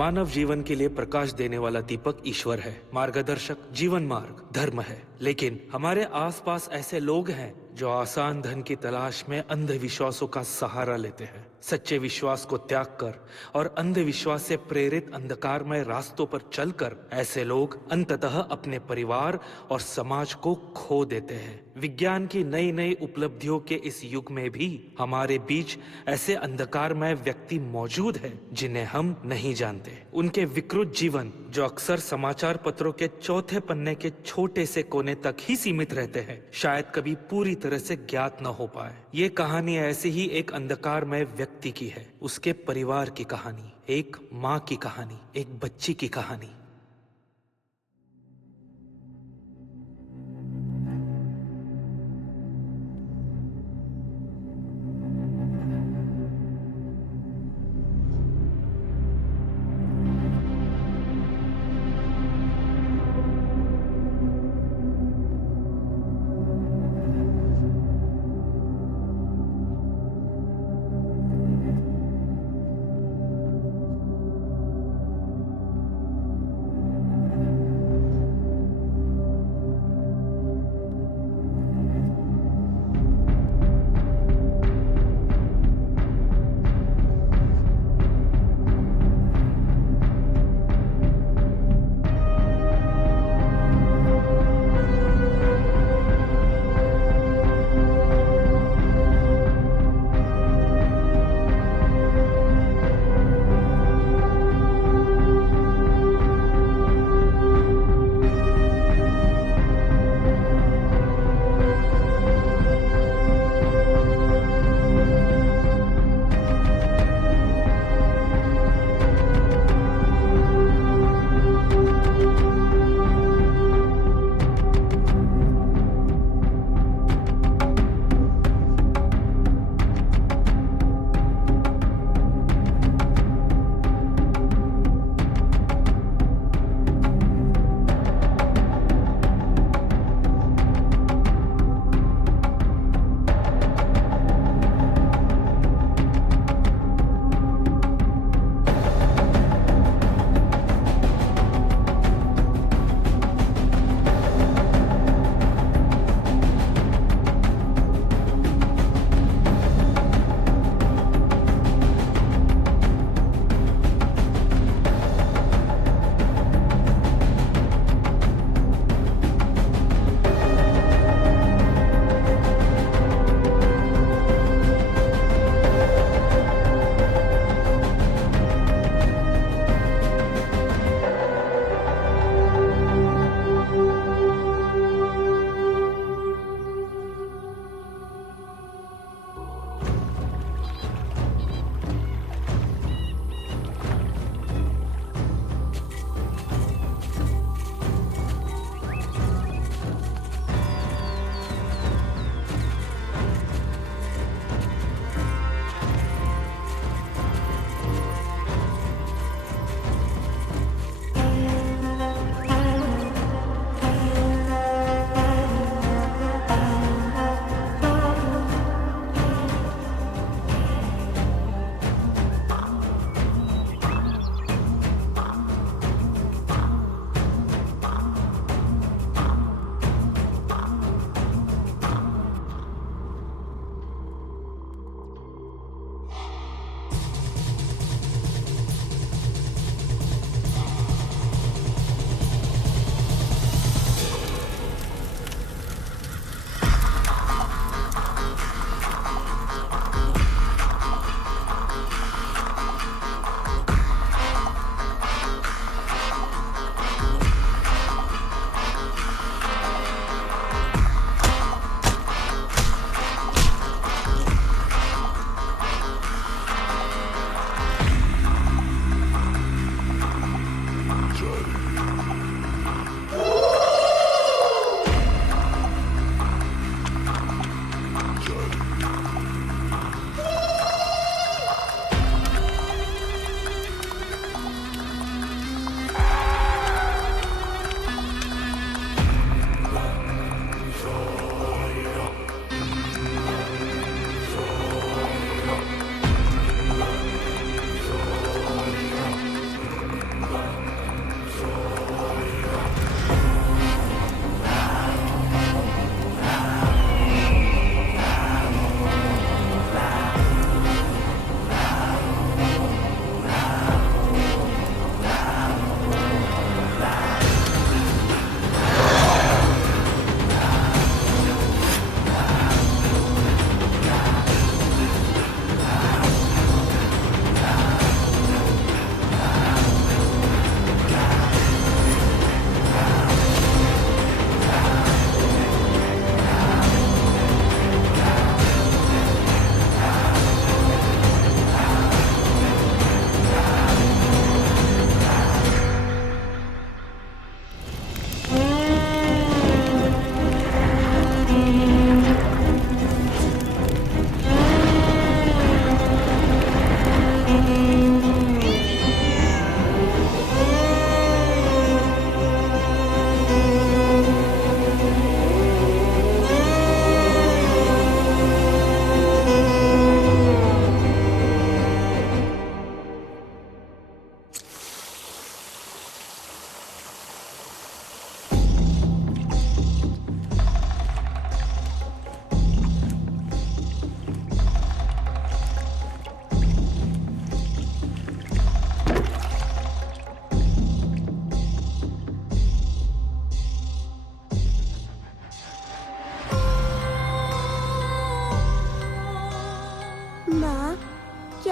मानव जीवन के लिए प्रकाश देने वाला दीपक ईश्वर है, मार्गदर्शक जीवन मार्ग धर्म है। लेकिन हमारे आसपास ऐसे लोग हैं जो आसान धन की तलाश में अंधविश्वासों का सहारा लेते हैं। सच्चे विश्वास को त्याग कर और अंधविश्वास से प्रेरित अंधकारमय रास्तों पर चलकर ऐसे लोग अंततः अपने परिवार और समाज को खो देते हैं। विज्ञान की नई नई उपलब्धियों के इस युग में भी हमारे बीच ऐसे अंधकारमय व्यक्ति मौजूद हैं जिन्हें हम नहीं जानते। उनके विकृत जीवन जो अक्सर समाचार पत्रों के चौथे पन्ने के छोटे से कोने तक ही सीमित रहते हैं, शायद कभी पूरी तरह से ज्ञात न हो पाए। ये कहानी ऐसे ही एक अंधकारमय व्यक्ति की है, उसके परिवार की कहानी, एक माँ की कहानी, एक बच्ची की कहानी।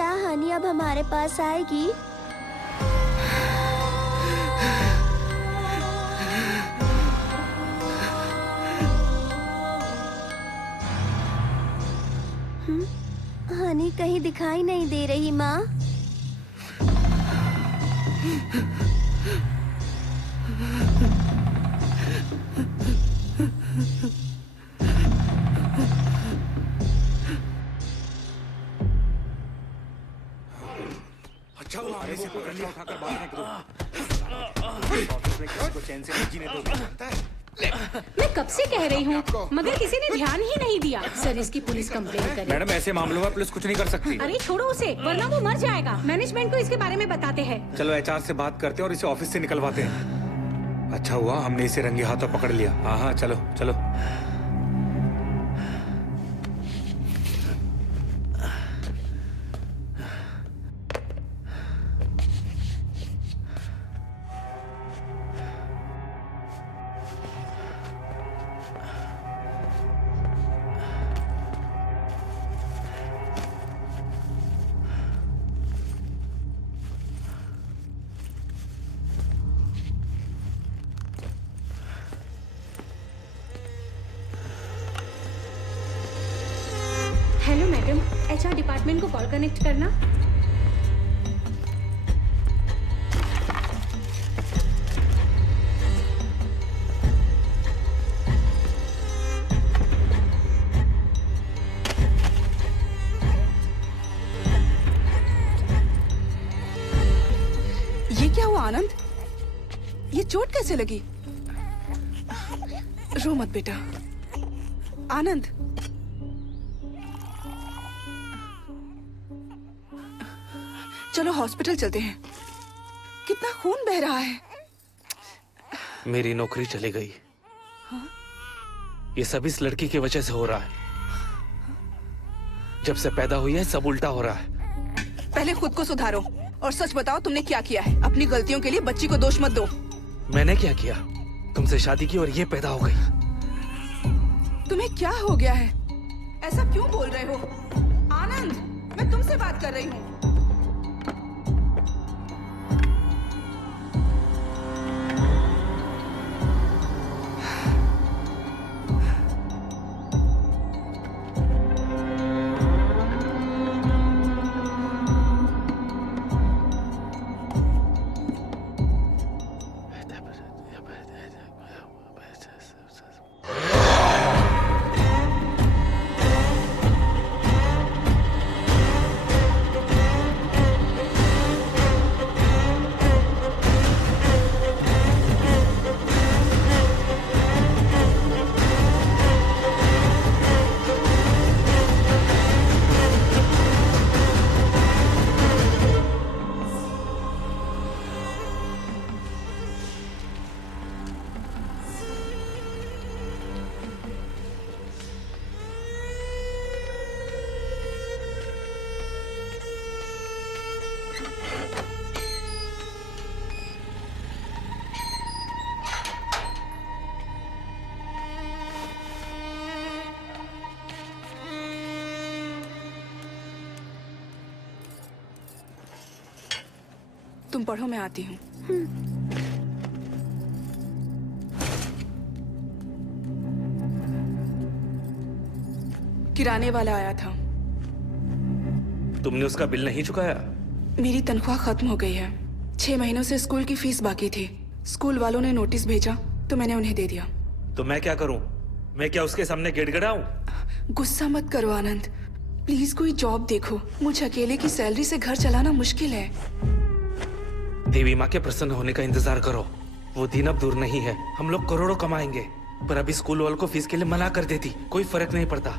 क्या हनी अब हमारे पास आएगी? हनी कहीं दिखाई नहीं दे रही माँ। अच्छा वो आने से पकड़ लिया, उठाकर बाहर निकलो। ऑफिस में किसी को चैन से नहीं जीने दो, जानता है? मैं कब से कह रही हूँ मगर किसी ने ध्यान ही नहीं दिया। सर इसकी पुलिस कंप्लेन करे। मैडम ऐसे मामलों में पुलिस कुछ नहीं कर सकती। अरे छोड़ो उसे, वरना वो मर जाएगा। मैनेजमेंट को इसके बारे में बताते हैं। चलो एचआर से बात करते हैं और इसे ऑफिस से निकलवाते हैं। अच्छा हुआ हमने इसे रंगे हाथों पकड़ लिया। हाँ हाँ चलो चलो। हेलो मैडम, एचआर डिपार्टमेंट को कॉल कनेक्ट करना। ये क्या हुआ आनंद? ये चोट कैसे लगी? रो मत बेटा। आनंद, चलो हॉस्पिटल चलते हैं। कितना खून बह रहा है। मेरी नौकरी चली गई। ये सब इस लड़की की वजह से हो रहा है। जब से पैदा हुई है सब उल्टा हो रहा है। पहले खुद को सुधारो और सच बताओ तुमने क्या किया है। अपनी गलतियों के लिए बच्ची को दोष मत दो। मैंने क्या किया? तुमसे शादी की और ये पैदा हो गई। तुम्हें क्या हो गया है? ऐसा क्यों बोल रहे हो? आनंद, मैं तुमसे बात कर रही हूँ। तुम पढ़ो, मैं आती हूँ। किराने वाला आया था। तुमने उसका बिल नहीं चुकाया? मेरी तनख्वाह खत्म हो गई है। 6 महीनों से स्कूल की फीस बाकी थी। स्कूल वालों ने नोटिस भेजा तो मैंने उन्हें दे दिया। तो मैं क्या करूं? मैं क्या उसके सामने गिड़गिड़ाऊं? गुस्सा मत करो आनंद, प्लीज कोई जॉब देखो। मुझे अकेले की सैलरी से घर चलाना मुश्किल है। देवी माँ के प्रसन्न होने का इंतजार करो। वो दिन अब दूर नहीं है। हम लोग करोड़ों कमाएंगे। पर अभी स्कूल वालों को फीस के लिए मना कर देती, कोई फर्क नहीं पड़ता।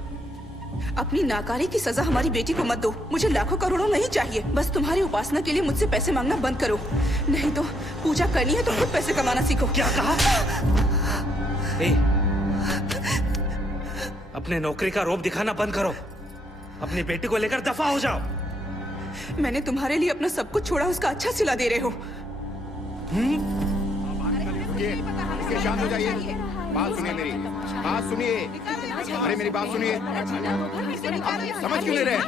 अपनी नाकारी की सजा हमारी बेटी को मत दो। मुझे लाखों करोड़ों नहीं चाहिए। बस तुम्हारी उपासना के लिए मुझसे पैसे मांगना बंद करो। नहीं तो पूजा करनी है तो खुद पैसे कमाना सीखो। क्या कहा? ए, अपने नौकरी का रौब दिखाना बंद करो। अपनी बेटी को लेकर दफा हो जाओ। मैंने तुम्हारे लिए अपना सब कुछ छोड़ा, उसका अच्छा सिला दे रहे हो। शांत हो जाइए। बात सुनिए मेरी, बात सुनिए। अरे मेरी बात सुनिए, समझ क्यों नहीं रहे?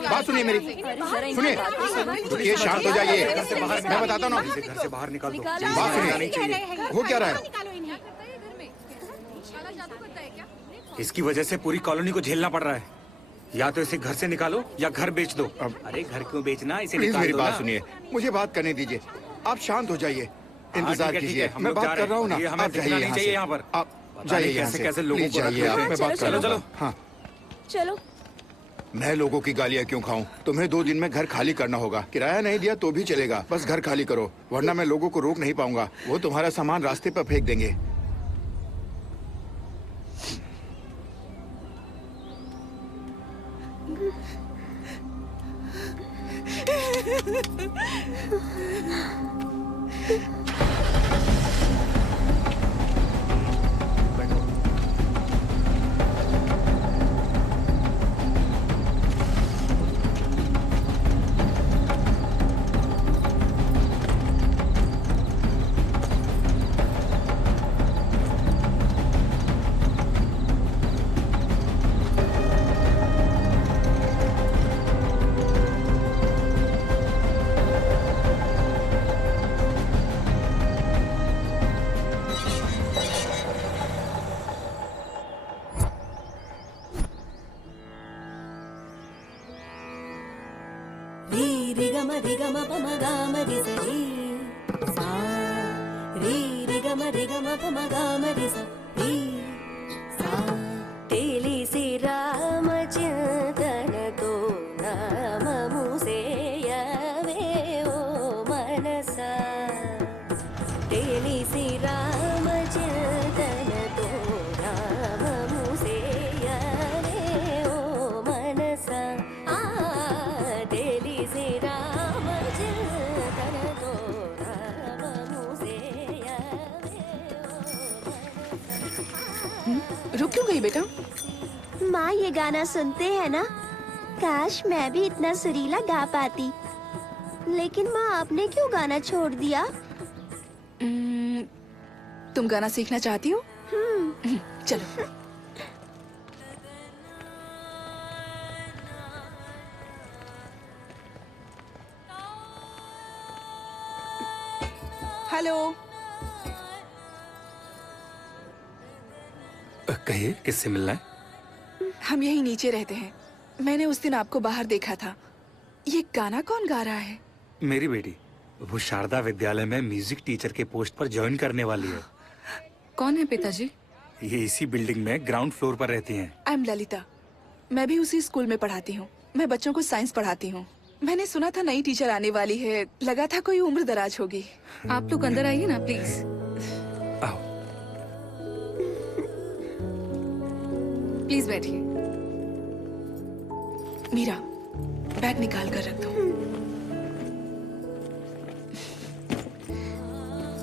बात सुनिए मेरी, सुनिए। रुकिए, शांत हो जाइए, मैं बताता हूँ ना। घर से बाहर निकाल दो। बात सुनिए, हो क्या रहा है? इसकी वजह से पूरी कॉलोनी को झेलना पड़ रहा है। या तो इसे घर से निकालो या घर बेच दो। अरे घर क्यों बेचना, इसे प्लीज निकाल मेरी दो बात ना। सुनिए, मुझे बात करने दीजिए। आप शांत हो जाइए, इंतजार ठीक है, कीजिए, हम मैं लोग बात जा कर रहे रहा हूँ ना। हैं। ये हमें आप दिखना जाइए नहीं यहाँ चाहिए से। यहाँ पर। आप पता जाइए नहीं यहाँ कैसे से। कैसे लोगों प्लीज को रख जाइए, लेते आप हैं। मैं बात कर चलो, रहा हूँ। चलो। हाँ, चलो मैं लोगों की गालियाँ क्यों खाऊं? तुम्हें 2 दिन में घर खाली करना होगा। किराया नहीं दिया तो भी चलेगा, बस घर खाली करो, वरना मैं लोगों को रोक नहीं पाऊंगा। वो तुम्हारा सामान रास्ते पर फेंक देंगे। री ग म ri ग म प म ग म रि स री सा री ग म प म ग म रि स री सा तेलिसि रामचिंतन तो नाम मुसेयवे ओ मनसा तेलिसि रामचिंतन तो नाम मुसेयवे ओ मनसा तेलिसि रामचिंतन तो नाम मुसेयवे रुक क्यों गई बेटा? माँ ये गाना सुनते हैं ना, काश मैं भी इतना सुरीला गा पाती। लेकिन माँ आपने क्यों गाना छोड़ दिया? तुम गाना सीखना चाहती हो? चलो। हेलो। कहिए, किससे मिलना है? हम यहीं नीचे रहते हैं। मैंने उस दिन आपको बाहर देखा था। ये गाना कौन गा रहा है? मेरी बेटी, वो शारदा विद्यालय में म्यूजिक टीचर के पोस्ट पर ज्वाइन करने वाली है। कौन है पिताजी? ये इसी बिल्डिंग में ग्राउंड फ्लोर पर रहती हैं। I am Lalita. मैं भी उसी स्कूल में पढ़ाती हूँ। मैं बच्चों को साइंस पढ़ाती हूँ। मैंने सुना था नई टीचर आने वाली है। लगा था कोई उम्र दराज होगी। आप लोग अंदर आइए ना प्लीज। आओ। प्लीज बैठिए। मीरा, बैग निकाल कर रख दो।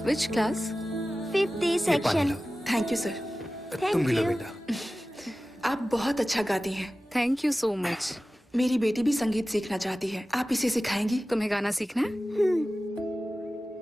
Which class? 5th ये पानी section. Low. Thank you sir. तुम भी लो you. बेटा। आप बहुत अच्छा गाती हैं। Thank you so much. मेरी बेटी भी संगीत सीखना चाहती है। आप इसे सिखाएंगी? तुम्हें गाना सीखना है?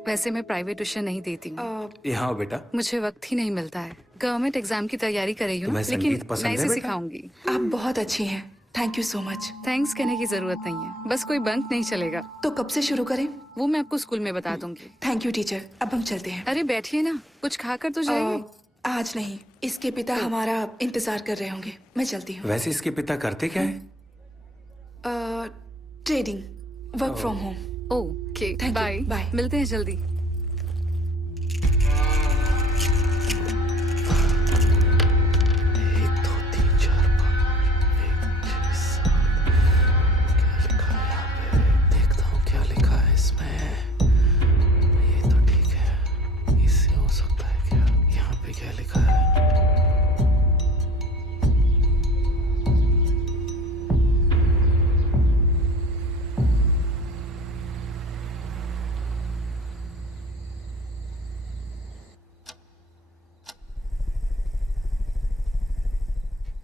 वैसे मैं प्राइवेट ट्यूशन नहीं देती हूँ। यहाँ आओ बेटा। मुझे वक्त ही नहीं मिलता है। गवर्नमेंट एग्जाम की तैयारी कर रही हूँ, तुम्हें लेकिन संगीत पसंद मैं है इसे बेटा? सिखाऊंगी। आप बहुत अच्छी हैं। Thank you so much. Thanks कहने की जरूरत नहीं है, बस कोई बंक नहीं चलेगा। तो कब से शुरू करें? वो मैं आपको स्कूल में बता दूंगी। Thank you teacher. अब हम चलते हैं। अरे बैठिए ना, कुछ खाकर तो जाइए। आज नहीं, इसके पिता हमारा इंतजार कर रहे होंगे। मैं चलती हूँ। वैसे इसके पिता करते क्या है? Trading, work from home. Okay, Thank you. Bye. Bye. मिलते हैं जल्दी।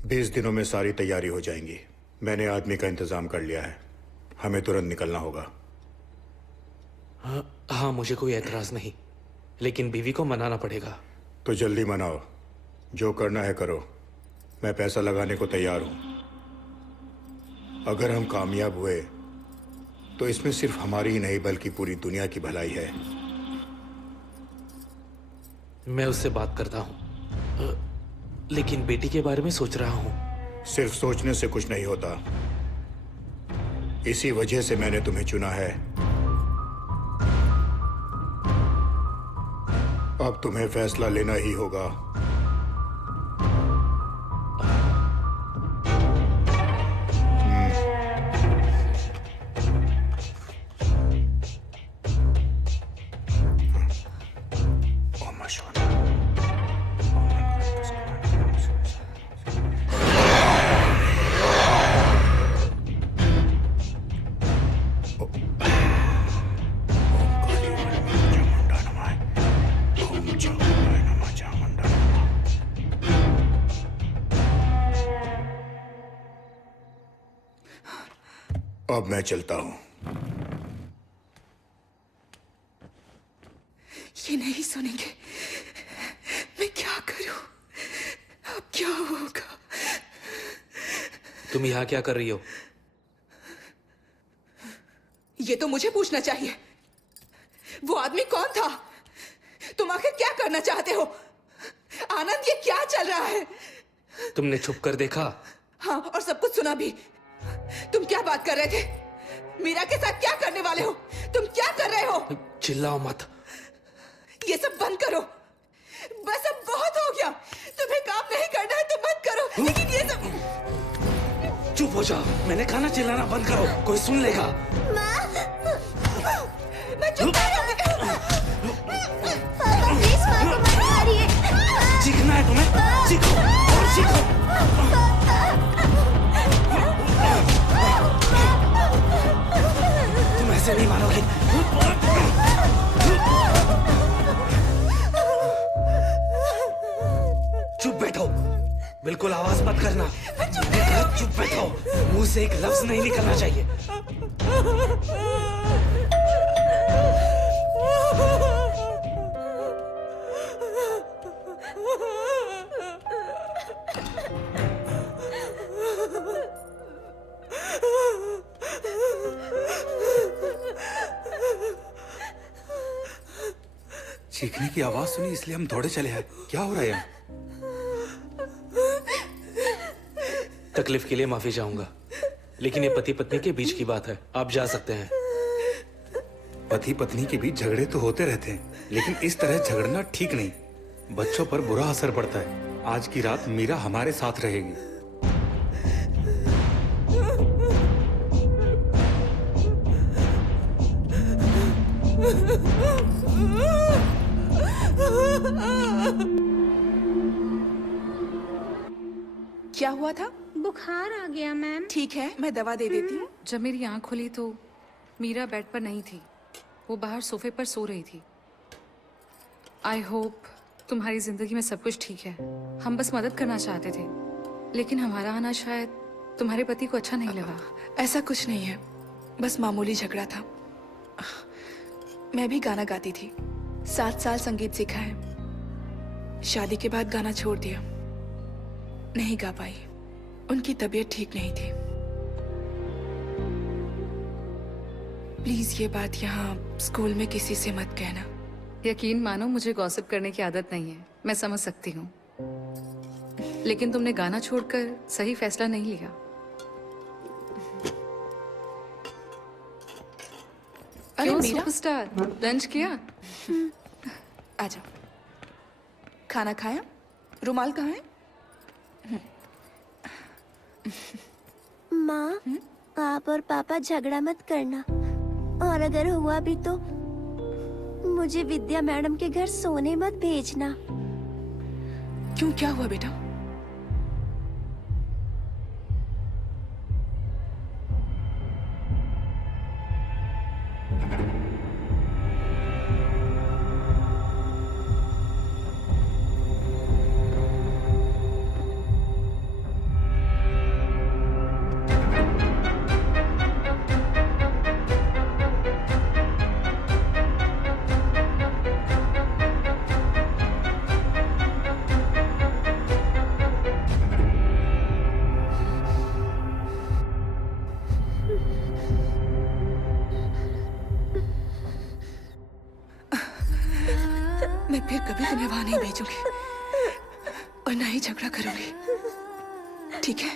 बीस दिनों में सारी तैयारी हो जाएंगी। मैंने आदमी का इंतजाम कर लिया है। हमें तुरंत निकलना होगा। हाँ, मुझे कोई एतराज नहीं, लेकिन बीवी को मनाना पड़ेगा। तो जल्दी मनाओ, जो करना है करो। मैं पैसा लगाने को तैयार हूं। अगर हम कामयाब हुए तो इसमें सिर्फ हमारी ही नहीं बल्कि पूरी दुनिया की भलाई है। मैं उससे बात करता हूँ, लेकिन बेटी के बारे में सोच रहा हूँ। सिर्फ सोचने से कुछ नहीं होता। इसी वजह से मैंने तुम्हें चुना है। अब तुम्हें फैसला लेना ही होगा। अब मैं चलता हूं। ये नहीं सुनेंगे। मैं क्या करूं? अब क्या होगा? तुम यहाँ क्या कर रही हो? ये तो मुझे पूछना चाहिए। वो आदमी कौन था? तुम आखिर क्या करना चाहते हो? आनंद, ये क्या चल रहा है? तुमने छुप कर देखा? हाँ, और सब कुछ सुना भी। तुम क्या बात कर रहे थे? मीरा के साथ क्या करने वाले हो? तुम क्या कर रहे हो? चिल्लाओ मत। ये सब बंद करो। बस अब बहुत हो गया। तुम्हें काम नहीं करना है तो मत करो, लेकिन ये सब। चुप हो जाओ। मैंने खाना चिल्लाना बंद करो, कोई सुन लेगा। मैं चुप पापा प्लीज माँ को मत मारिए। सीखना है तुम्हें? सीखो और सीखो। तुम ऐसे नहीं मानोगे। चुप बैठो, बिल्कुल आवाज मत करना। चुप बैठो, मुंह से एक लफ्ज नहीं निकलना चाहिए। चीखने की आवाज सुनी इसलिए हम दौड़े चले आए। क्या हो रहा है यहाँ? तकलीफ के लिए माफी चाहूंगा, लेकिन ये पति पत्नी के बीच की बात है। आप जा सकते हैं। पति पत्नी के बीच झगड़े तो होते रहते हैं, लेकिन इस तरह झगड़ना ठीक नहीं। बच्चों पर बुरा असर पड़ता है। आज की रात मीरा हमारे साथ रहेगी। क्या हुआ था? बुखार आ गया मैम। ठीक है, मैं दवा दे देती हूँ। जब मेरी आंख खुली तो मीरा बेड पर नहीं थी, वो बाहर सोफे पर सो रही थी। आई होप तुम्हारी जिंदगी में सब कुछ ठीक है। हम बस मदद करना चाहते थे, लेकिन हमारा आना शायद तुम्हारे पति को अच्छा नहीं लगा। ऐसा कुछ नहीं है, बस मामूली झगड़ा था। मैं भी गाना गाती थी, 7 साल संगीत सीखा है। शादी के बाद गाना छोड़ दिया, नहीं गा पाई। उनकी तबीयत ठीक नहीं थी। प्लीज ये बात यहाँ स्कूल में किसी से मत कहना। यकीन मानो, मुझे गॉसिप करने की आदत नहीं है। मैं समझ सकती हूँ, लेकिन तुमने गाना छोड़कर सही फैसला नहीं लिया। अरे क्यों मीरा, सुपरस्टार, लंच किया? आ जाओ। खाना खाया? रुमाल कहाँ है? माँ, आप और पापा झगड़ा मत करना, और अगर हुआ भी तो मुझे विद्या मैडम के घर सोने मत भेजना। क्यों, क्या हुआ बेटा? मैं फिर कभी तुम्हें वहां नहीं भेजूंगी और ना ही झगड़ा करूंगी, ठीक है?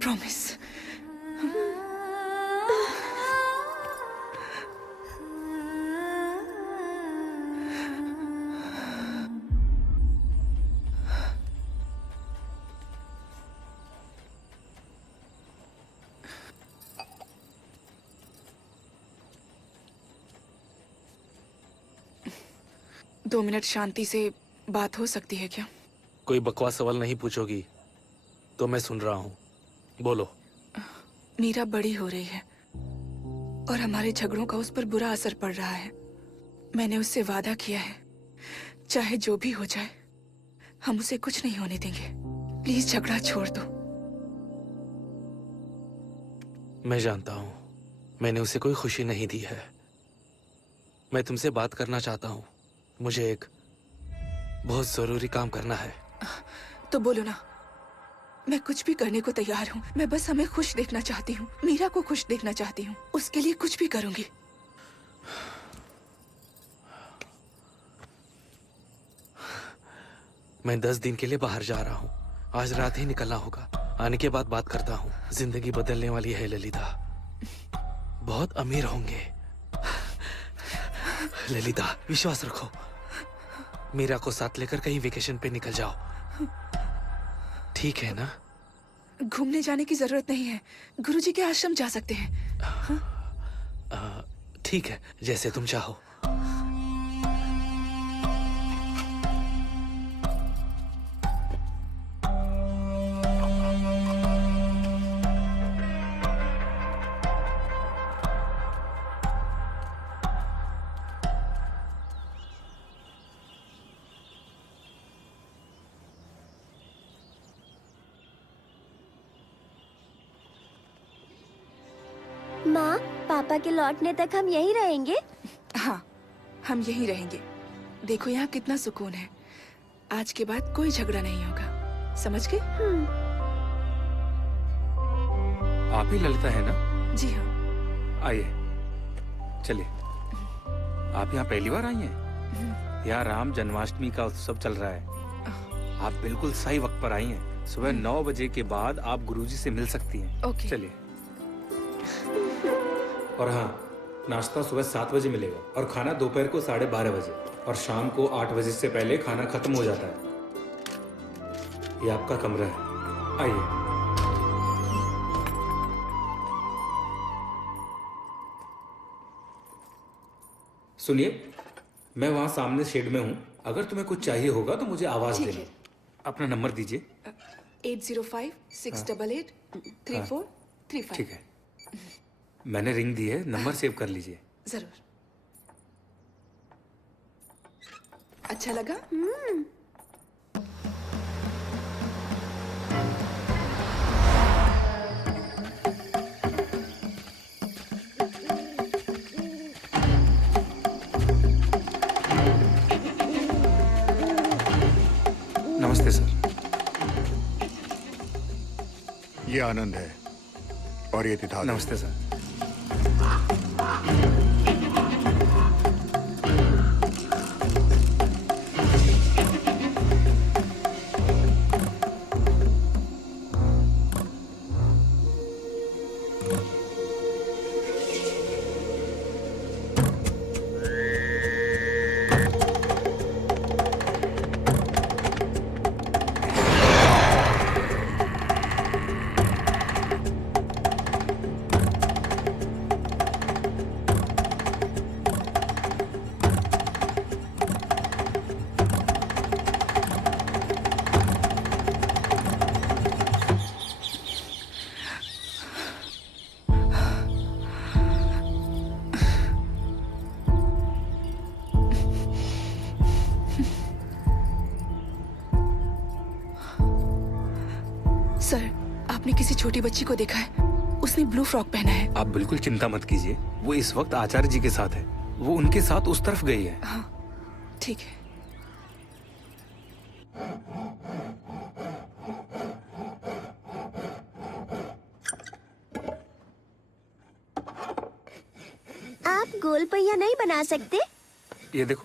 प्रॉमिस। दो मिनट शांति से बात हो सकती है क्या? कोई बकवास सवाल नहीं पूछोगी तो मैं सुन रहा हूँ, बोलो। मीरा बड़ी हो रही है और हमारे झगड़ों का उस पर बुरा असर पड़ रहा है। मैंने उससे वादा किया है, चाहे जो भी हो जाए हम उसे कुछ नहीं होने देंगे। प्लीज झगड़ा छोड़ दो। मैं जानता हूँ मैंने उसे कोई खुशी नहीं दी है। मैं तुमसे बात करना चाहता हूँ। मुझे एक बहुत जरूरी काम करना है। तो बोलो ना, मैं कुछ भी करने को तैयार हूँ। मैं बस हमें खुश देखना चाहती हूँ, मीरा को खुश देखना चाहती हूँ। उसके लिए कुछ भी करूंगी। मैं 10 दिन के लिए बाहर जा रहा हूँ। आज रात ही निकलना होगा। आने के बाद बात करता हूँ। जिंदगी बदलने वाली है ललिता। बहुत अमीर होंगे। ललिता विश्वास रखो। मीरा को साथ लेकर कहीं वेकेशन पे निकल जाओ, ठीक है ना? घूमने जाने की जरूरत नहीं है, गुरुजी के आश्रम जा सकते हैं। ठीक है, जैसे तुम चाहो। माँ, पापा के लौटने तक हम यहीं रहेंगे? हाँ, हम यहीं रहेंगे। देखो यहाँ कितना सुकून है। आज के बाद कोई झगड़ा नहीं होगा, समझ गए? आप ही ललिता है ना? जी हाँ। आइए, चलिए। आप यहाँ पहली बार आई हैं? यहाँ राम जन्माष्टमी का उत्सव चल रहा है। आप बिल्कुल सही वक्त पर आई हैं। सुबह 9 बजे के बाद आप गुरुजी से मिल सकती हैं। ओके। चलिए। और हाँ, नाश्ता सुबह 7 बजे मिलेगा और खाना दोपहर को 12:30 बजे और शाम को 8 बजे से पहले खाना खत्म हो जाता है। ये आपका कमरा है, आइए। सुनिए, मैं वहाँ सामने शेड में हूँ। अगर तुम्हें कुछ चाहिए होगा तो मुझे आवाज ठीक देना। है। अपना नंबर दीजिए। 8056883435। ठीक है, मैंने रिंग दी है, नंबर सेव कर लीजिए। जरूर। अच्छा लगा? नमस्ते सर। ये आनंद है और ये तिथाल। नमस्ते सर। सर, आपने किसी छोटी बच्ची को देखा है? उसने ब्लू फ्रॉक पहना है। आप बिल्कुल चिंता मत कीजिए, वो इस वक्त आचार्य जी के साथ है। वो उनके साथ उस तरफ गई है। हाँ, ठीक है। आप गोल पहिया नहीं बना सकते? ये देखो,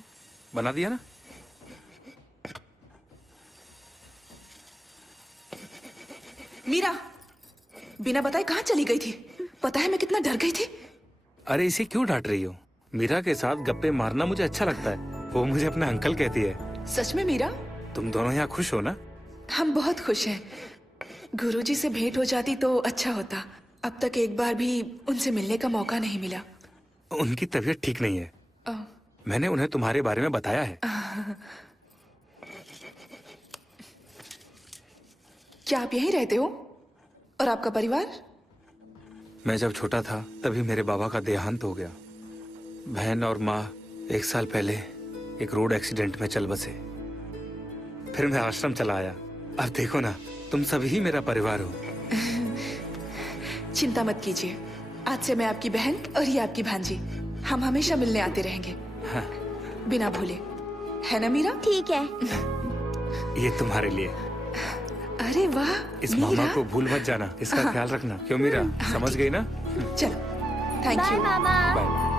बना दिया ना? मीरा बिना बताए कहाँ चली गई थी? पता है मैं कितना डर गई थी। अरे इसे क्यों डांट रही हो? मीरा के साथ गप्पे मारना मुझे अच्छा लगता है। वो मुझे अपना अंकल कहती है। सच में मीरा? तुम दोनों यहाँ खुश हो ना? हम बहुत खुश हैं। गुरुजी से भेंट हो जाती तो अच्छा होता। अब तक एक बार भी उनसे मिलने का मौका नहीं मिला। उनकी तबीयत ठीक नहीं है। मैंने उन्हें तुम्हारे बारे में बताया है। क्या आप यहीं रहते हो? और आपका परिवार? मैं जब छोटा था तभी मेरे बाबा का देहांत हो गया। बहन और माँ 1 साल पहले एक रोड एक्सीडेंट में चल बसे। फिर मैं आश्रम चला आया। अब देखो ना, तुम सभी ही मेरा परिवार हो। चिंता मत कीजिए, आज से मैं आपकी बहन और ये आपकी भांजी। हम हमेशा मिलने आते रहेंगे। हाँ। बिना भूले, है ना मीरा? ठीक है। ये तुम्हारे लिए। अरे वाह, इस मीरा? मामा को भूल मत जाना, इसका ख्याल रखना। क्यों मीरा, समझ गई ना? चलो, थैंक बाय यू। मामा। बाय।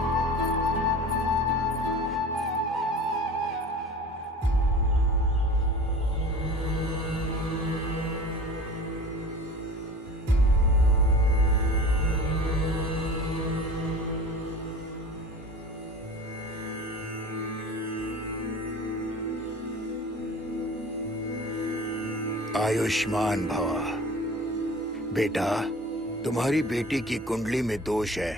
आयुष्मान भवा। बेटा, तुम्हारी बेटी की कुंडली में दोष है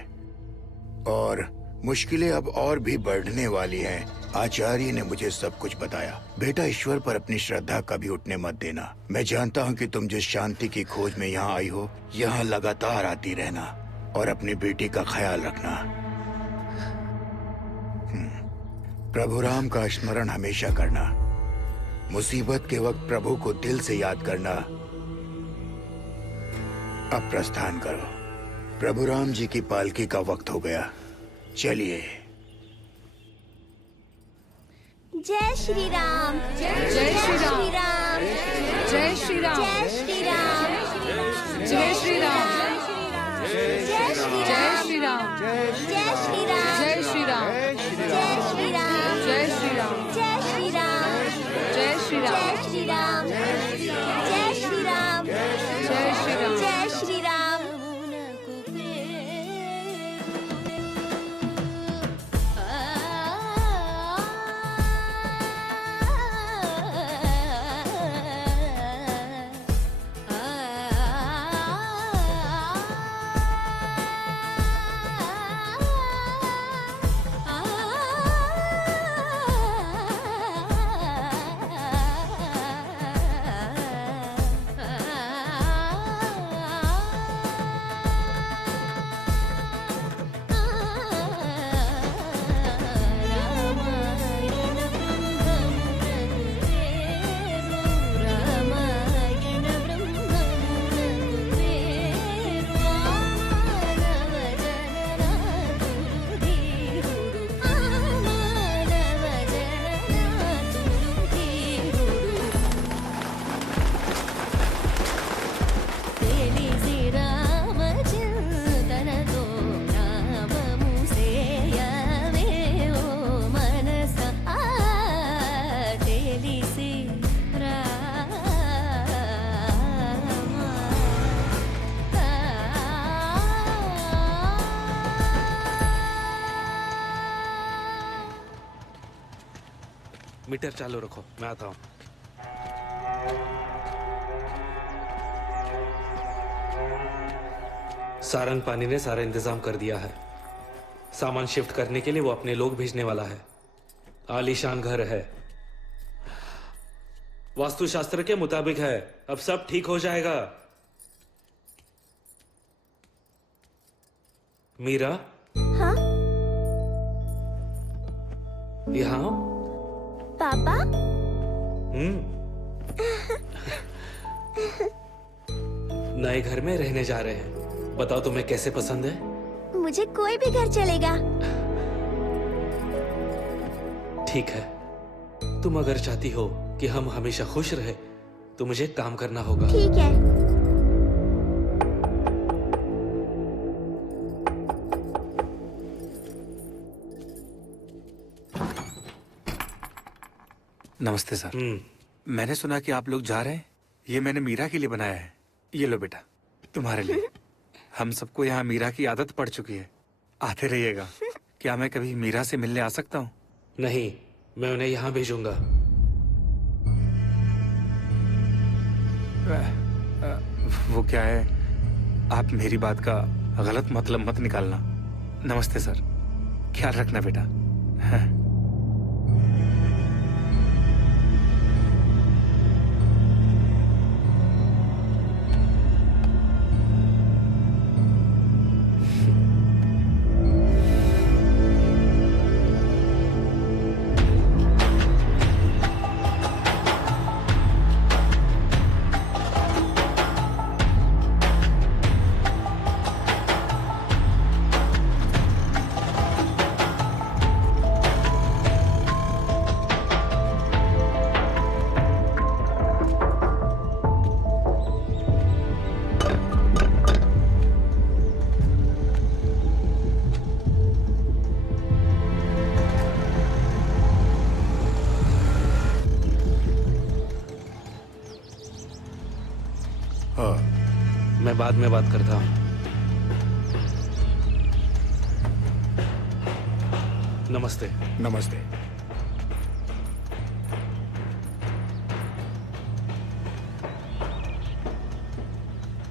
और मुश्किलें अब और भी बढ़ने वाली हैं। आचार्य ने मुझे सब कुछ बताया। बेटा, ईश्वर पर अपनी श्रद्धा कभी उठने मत देना। मैं जानता हूँ कि तुम जिस शांति की खोज में यहाँ आई हो, यहाँ लगातार आती रहना और अपनी बेटी का ख्याल रखना। प्रभु राम का स्मरण हमेशा करना। मुसीबत के वक्त प्रभु को दिल से याद करना। अब प्रस्थान करो। प्रभु राम जी की पालकी का वक्त हो गया। चलिए। जय श्री राम। जय श्री राम। जय जय श्री राम। श्री राम। जय श्री राम। जय श्री राम। जय श्री जय राम। श्री राम। जय श्री राम। जय श्री राम। जय श्री राम। जय श्री राम। जय श्री राम। जय श्री राम। जय श्री राम। जय श्री राम। जय श्री राम। जय श्री राम। मीटर चालू रखो, मैं आता हूँ। सारंग पानी ने सारा इंतजाम कर दिया है। सामान शिफ्ट करने के लिए वो अपने लोग भेजने वाला है। आलीशान घर है, वास्तुशास्त्र के मुताबिक है। अब सब ठीक हो जाएगा। मीरा, हाँ यहाँ आओ। पापा। नए घर में रहने जा रहे हैं। बताओ तुम्हें कैसे पसंद है? मुझे कोई भी घर चलेगा। ठीक है, तुम अगर चाहती हो कि हम हमेशा खुश रहे तो मुझे काम करना होगा। ठीक है। नमस्ते सर। मैंने सुना कि आप लोग जा रहे हैं। ये मैंने मीरा के लिए बनाया है। ये लो बेटा, तुम्हारे लिए। हम सबको यहाँ मीरा की आदत पड़ चुकी है। आते रहिएगा। क्या मैं कभी मीरा से मिलने आ सकता हूँ? नहीं, मैं उन्हें यहाँ भेजूंगा। वो क्या है, आप मेरी बात का गलत मतलब मत निकालना। नमस्ते सर, ख्याल रखना बेटा। हाँ। मैं बाद में बात करता हूँ। नमस्ते। नमस्ते।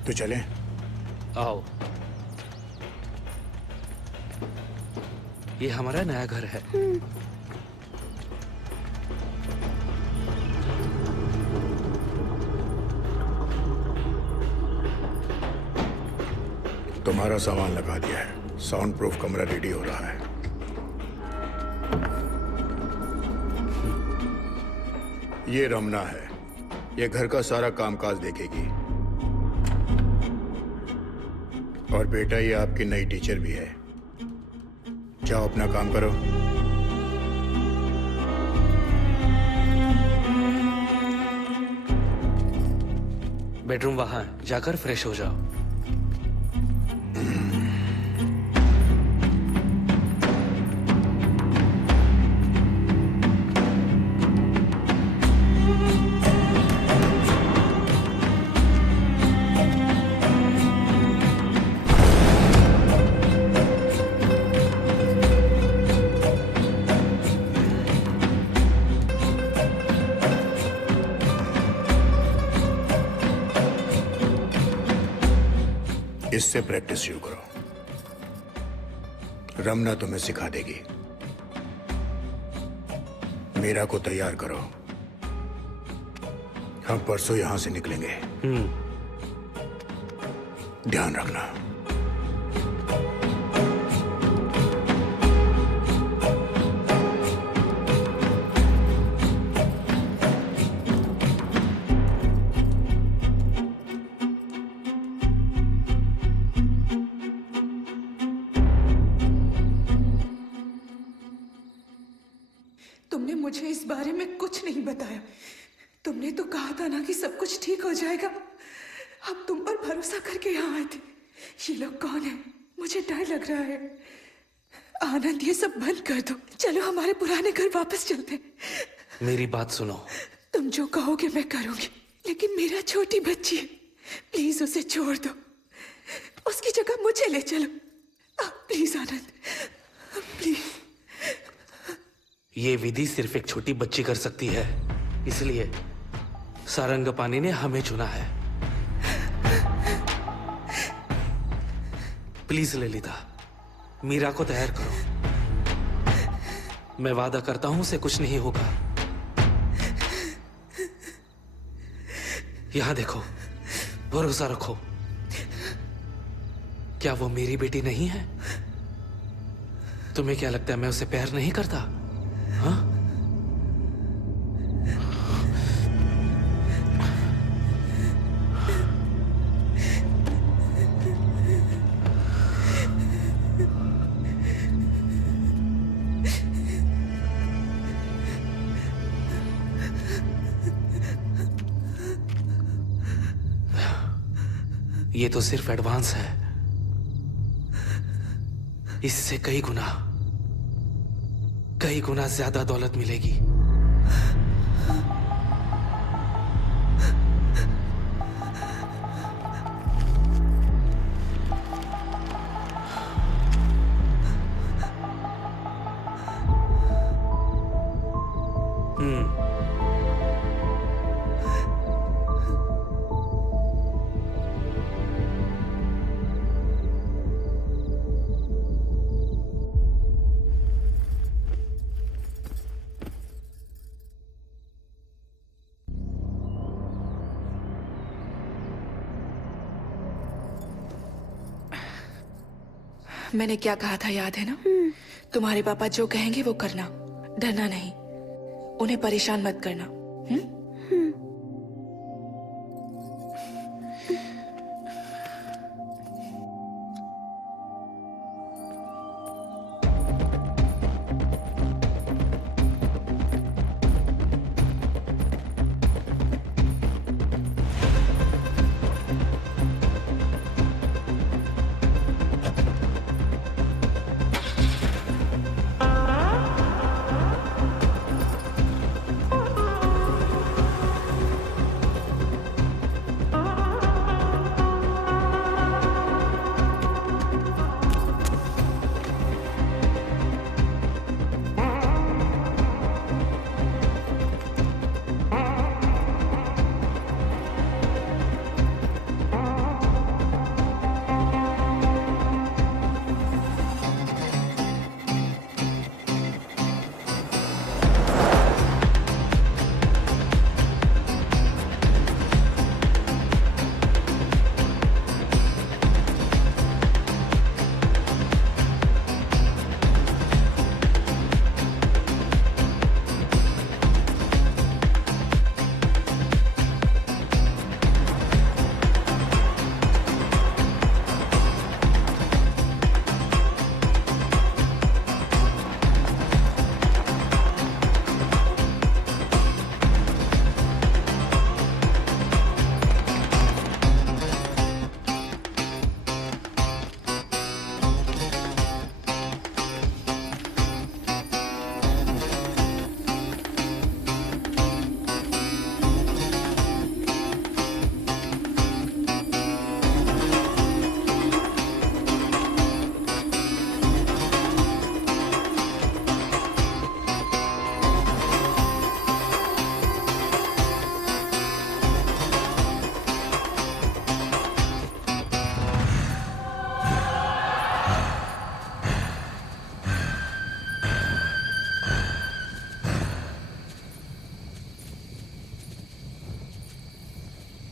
तो चले? आओ। ये हमारा नया घर है। तुम्हारा सामान लगा दिया है। साउंड प्रूफ कमरा रेडी हो रहा है। ये रमना है। ये घर का सारा कामकाज देखेगी। और बेटा, ये आपकी नई टीचर भी है। जाओ अपना काम करो। बेडरूम वहां है, जाकर फ्रेश हो जाओ। इससे प्रैक्टिस शुरू करो। रमना तुम्हें सिखा देगी। मीरा को तैयार करो। हम परसों यहां से निकलेंगे। ध्यान रखना। तुमने मुझे इस बारे में कुछ नहीं बताया। तुमने तो कहा था ना कि सब कुछ ठीक हो जाएगा। हम तुम पर भरोसा करके यहाँ आए थे। ये लोग कौन है? मुझे डर लग रहा है। आनंद, ये सब बंद कर दो। चलो हमारे पुराने घर वापस चलते। मेरी बात सुनो। तुम जो कहोगे मैं करूंगी, लेकिन मेरा छोटी बच्ची है। प्लीज उसे छोड़ दो। उसकी जगह मुझे ले चलो। Please Anand, please. ये विधि सिर्फ एक छोटी बच्ची कर सकती है, इसलिए सारंगपानी ने हमें चुना है। प्लीज ललिता, मीरा को तैयार करो। मैं वादा करता हूं उसे कुछ नहीं होगा। यहां देखो, भरोसा रखो। क्या वो मेरी बेटी नहीं है? तुम्हें क्या लगता है मैं उसे प्यार नहीं करता? हाँ? ये तो सिर्फ एडवांस है। इससे कई गुना ज्यादा दौलत मिलेगी। मैंने क्या कहा था याद है ना? तुम्हारे पापा जो कहेंगे वो करना, डरना नहीं, उन्हें परेशान मत करना।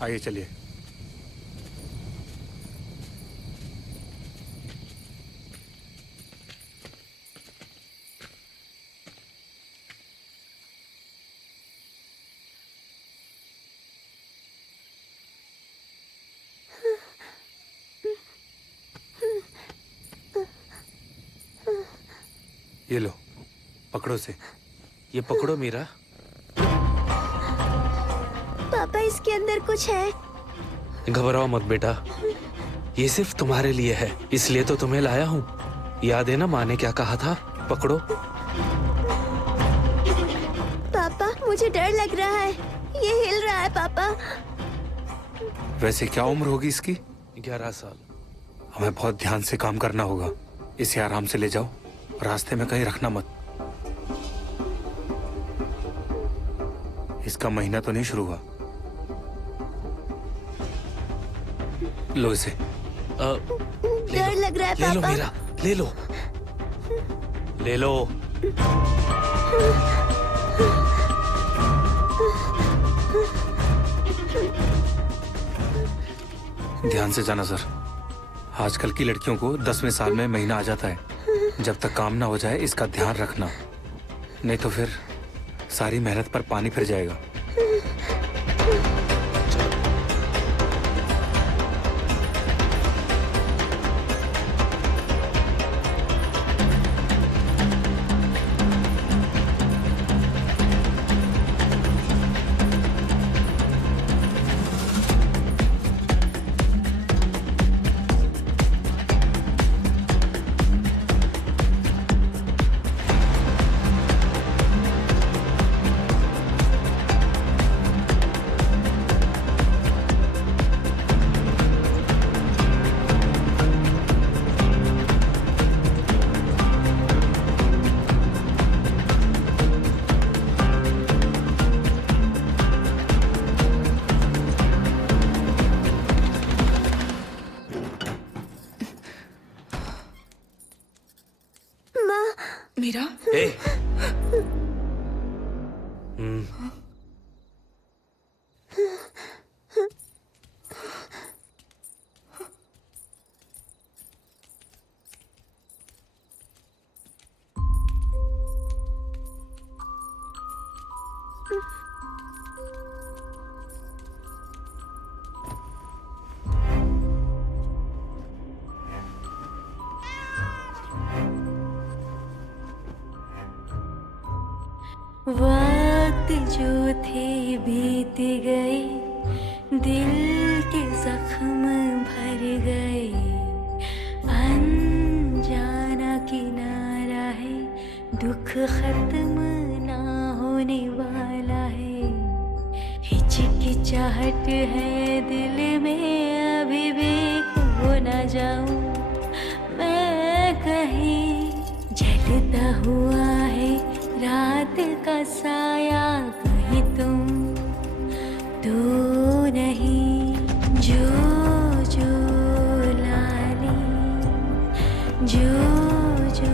आइए चलिए। ये लो, पकड़ो से। ये पकड़ो मीरा। पापा इसके अंदर कुछ है। घबराओ मत बेटा, ये सिर्फ तुम्हारे लिए है, इसलिए तो तुम्हें लाया हूँ। याद है ना माँ ने क्या कहा था? पकड़ो। पापा मुझे डर लग रहा है, ये हिल रहा है पापा। वैसे क्या उम्र होगी इसकी? 11 साल। हमें बहुत ध्यान से काम करना होगा। इसे आराम से ले जाओ, रास्ते में कहीं रखना मत। इसका महीना तो नहीं शुरू हुआ। लो इसे। डर लग रहा है ले लो पापा। मीरा, ले लो, ले लो। ध्यान से जाना सर। आजकल की लड़कियों को 10वें साल में महीना आ जाता है। जब तक काम ना हो जाए इसका ध्यान रखना, नहीं तो फिर सारी मेहनत पर पानी फिर जाएगा। मीरा, ए, वक्त जो थे बीत गए, दिल के जख्म भर गए। अनजाना किनारा है, दुख खत्म ना होने वाला है। हिचकिचाहट है दिल में, अभी भी खो ना जाऊं मैं कहीं। जलता हुआ है रात का साया, कहीं तुम तो नहीं। जो जो लाली, जो जो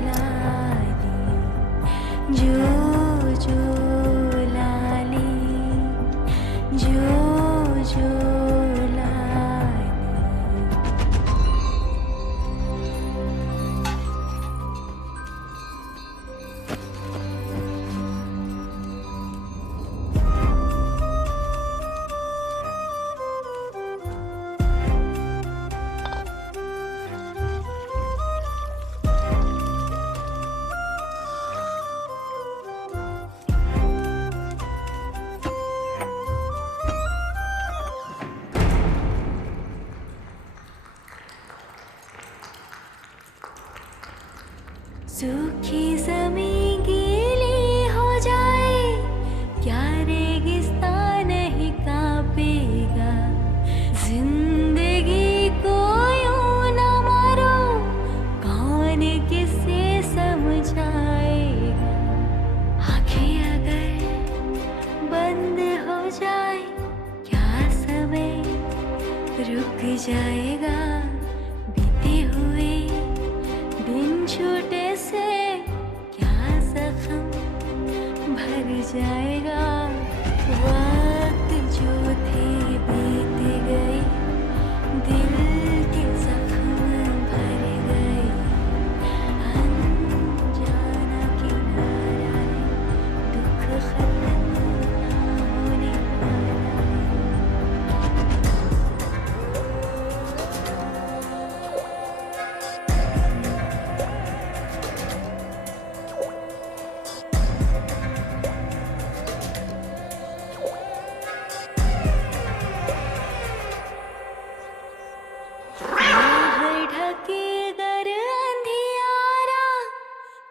लाली, जो जो लाली, जो जो लाली। सूखी ज़मीं गीली हो जाए, क्या रेगिस्तान नहीं कांपेगा। जिंदगी को यूं न मारो, कौन किसे समझाएगा। आँखें अगर बंद हो जाए, क्या समय रुक जाएगा। बीते हुए दिन छूटे से क्या जख्म भर जाएगा। वक्त जो थे बीत गए, दिल के जख्म भर गए। अनजाना किनारा है, दुख खत्म ना होने वाला है।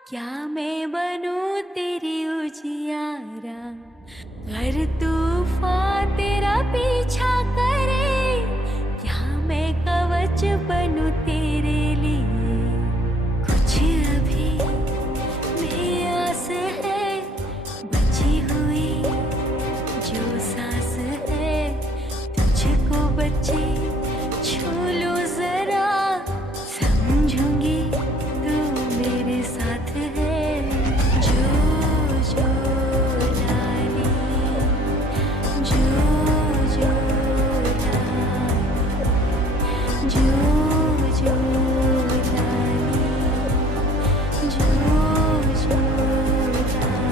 क्या मैं बनूं तेरी उजियारा, अगर तूफान तेरा पीछा करे। क्या मैं कवच बनूं तेरे लिए। कुछ अभी भी आस है, बची हुई जो सांस है। तुझको बचे छू लो जरा, समझूंगी तू मेरे साथ है। जो जो लाली, जो जो लाली, जो जो लाली, जो जो लाली।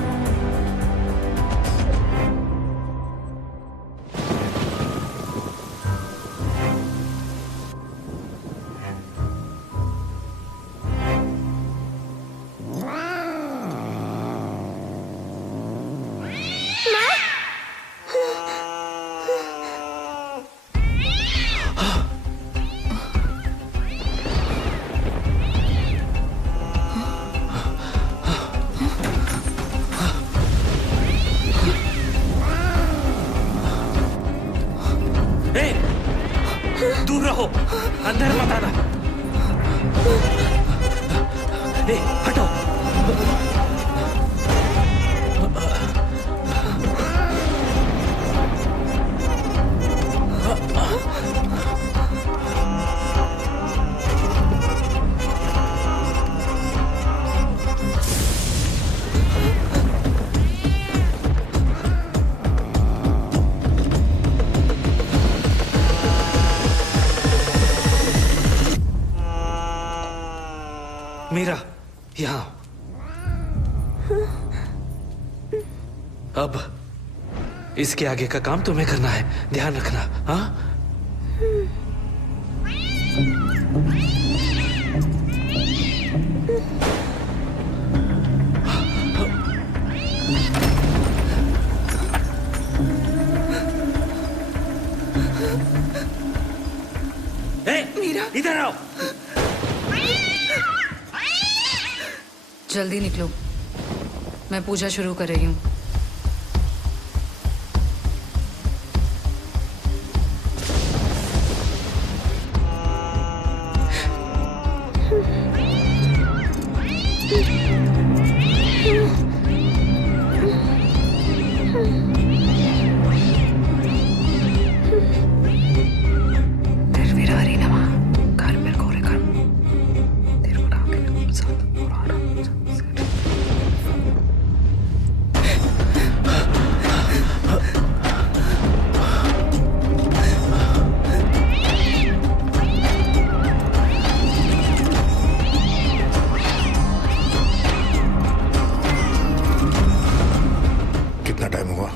दूर रहो, अंदर मत आना। हटो। मीरा, यहाँ। अब इसके आगे का काम तुम्हें करना है, ध्यान रखना। हाँ? इधर आओ। जल्दी निकलो, मैं पूजा शुरू कर रही हूँ। कितना टाइम हुआ?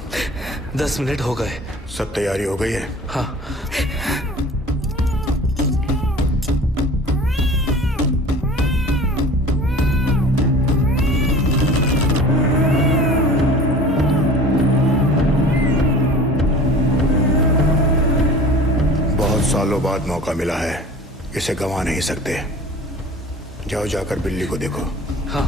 10 मिनट हो गए। सब तैयारी हो गई है? हाँ। बहुत सालों बाद मौका मिला है, इसे गंवा नहीं सकते। जाओ, जाकर बिल्ली को देखो। हाँ।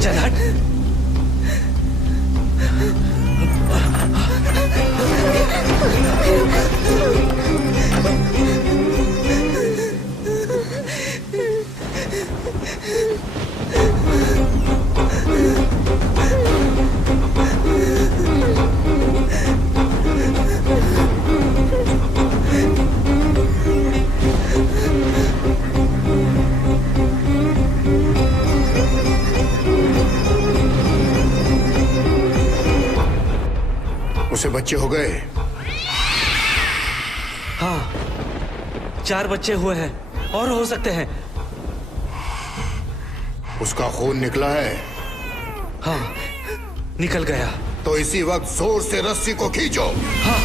चल हट। उसे बच्चे हो गए? हाँ, 4 बच्चे हुए हैं और हो सकते हैं। उसका खून निकला है? हाँ, निकल गया। तो इसी वक्त जोर से रस्सी को खींचो। हाँ।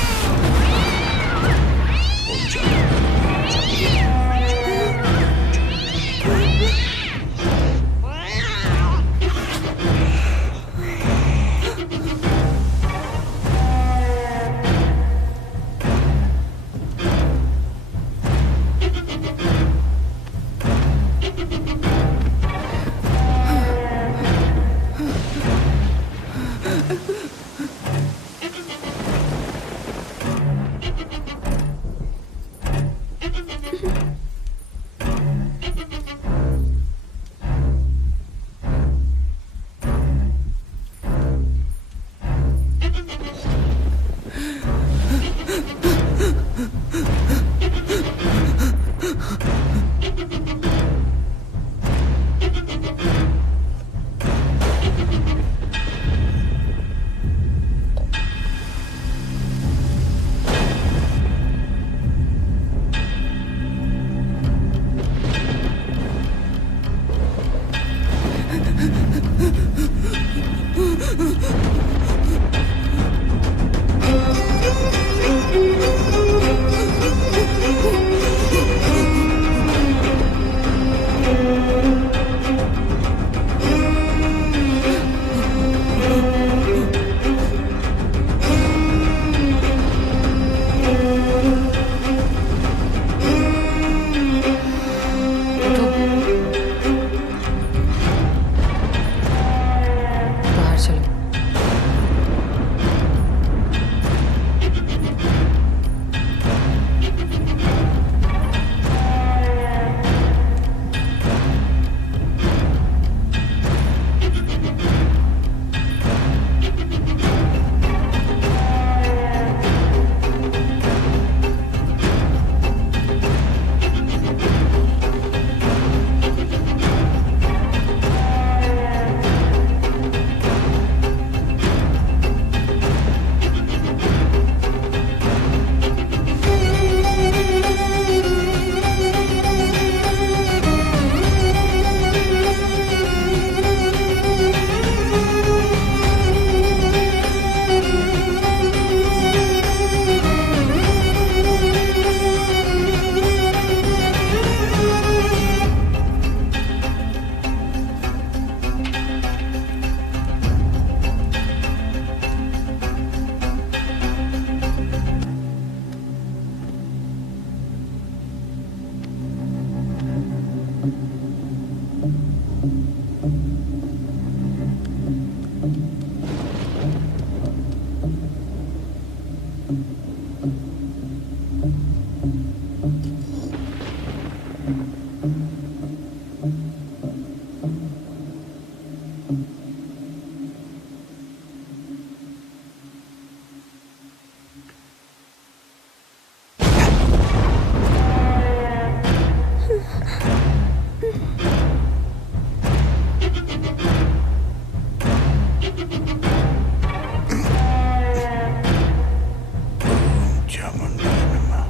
चामुंडाय नमः।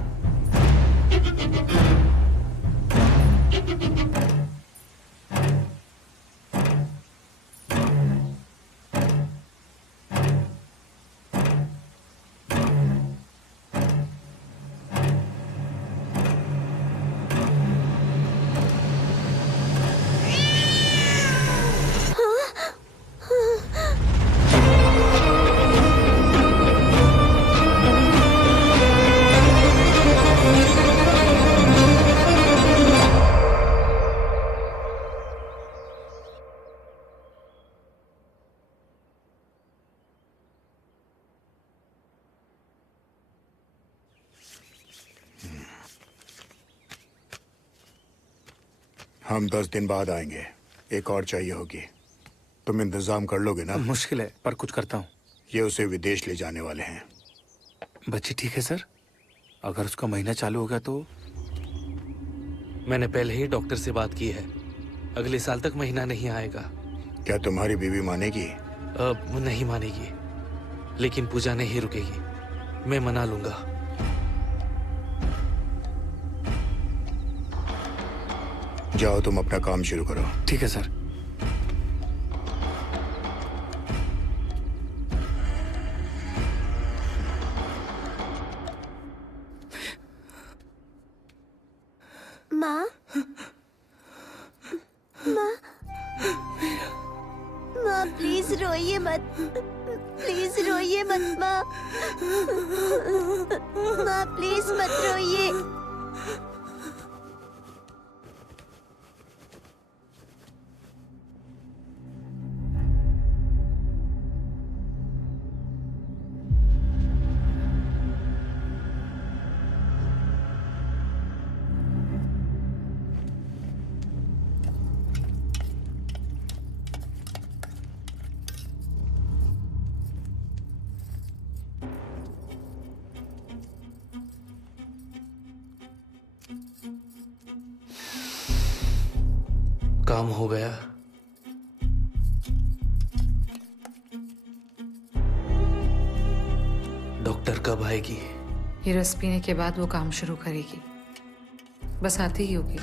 हम 10 दिन बाद आएंगे। एक और चाहिए होगी। तुम इंतजाम कर लोगे ना? मुश्किल है पर कुछ करता हूँ। ये उसे विदेश ले जाने वाले हैं। बच्ची ठीक है सर? अगर उसका महीना चालू हो गया तो? मैंने पहले ही डॉक्टर से बात की है, अगले साल तक महीना नहीं आएगा। क्या तुम्हारी बीवी मानेगी? अब नहीं मानेगी, लेकिन पूजा नहीं रुकेगी। मैं मना लूंगा। जाओ तुम अपना काम शुरू करो। ठीक है सर। माँ, माँ, माँ प्लीज रोइए मत, प्लीज रोइए मत माँ, माँ प्लीज मत रोइए। काम हो गया। डॉक्टर कब आएगी? ये रस पीने के बाद वो काम शुरू करेगी। बस आती ही होगी।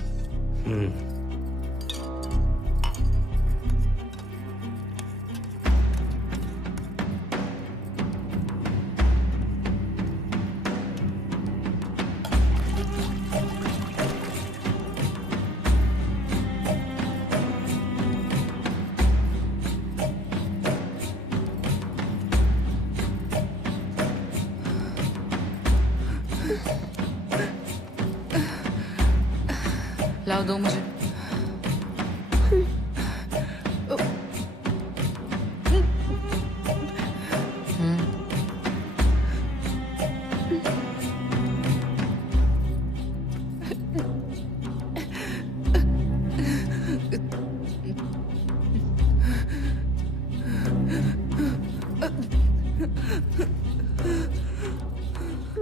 लाओ दो मुझे।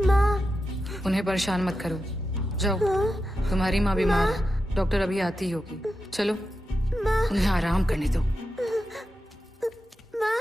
माँ, उन्हें परेशान मत करो, जाओ। तुम्हारी माँ बीमार है, डॉक्टर अभी आती ही होगी। चलो उन्हें आराम करने दो। माँ,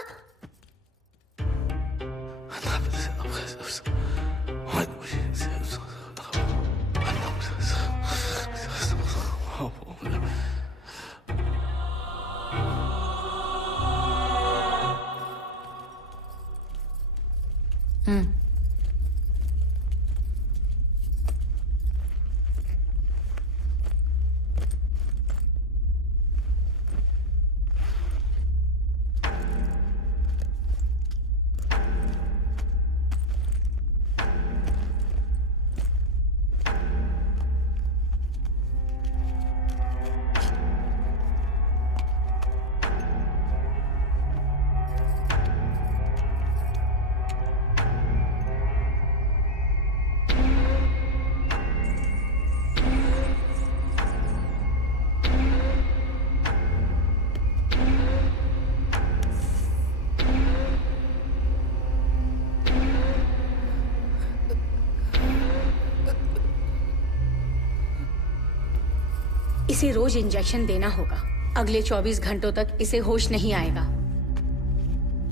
इसे रोज इंजेक्शन देना होगा। अगले 24 घंटों तक इसे होश नहीं आएगा।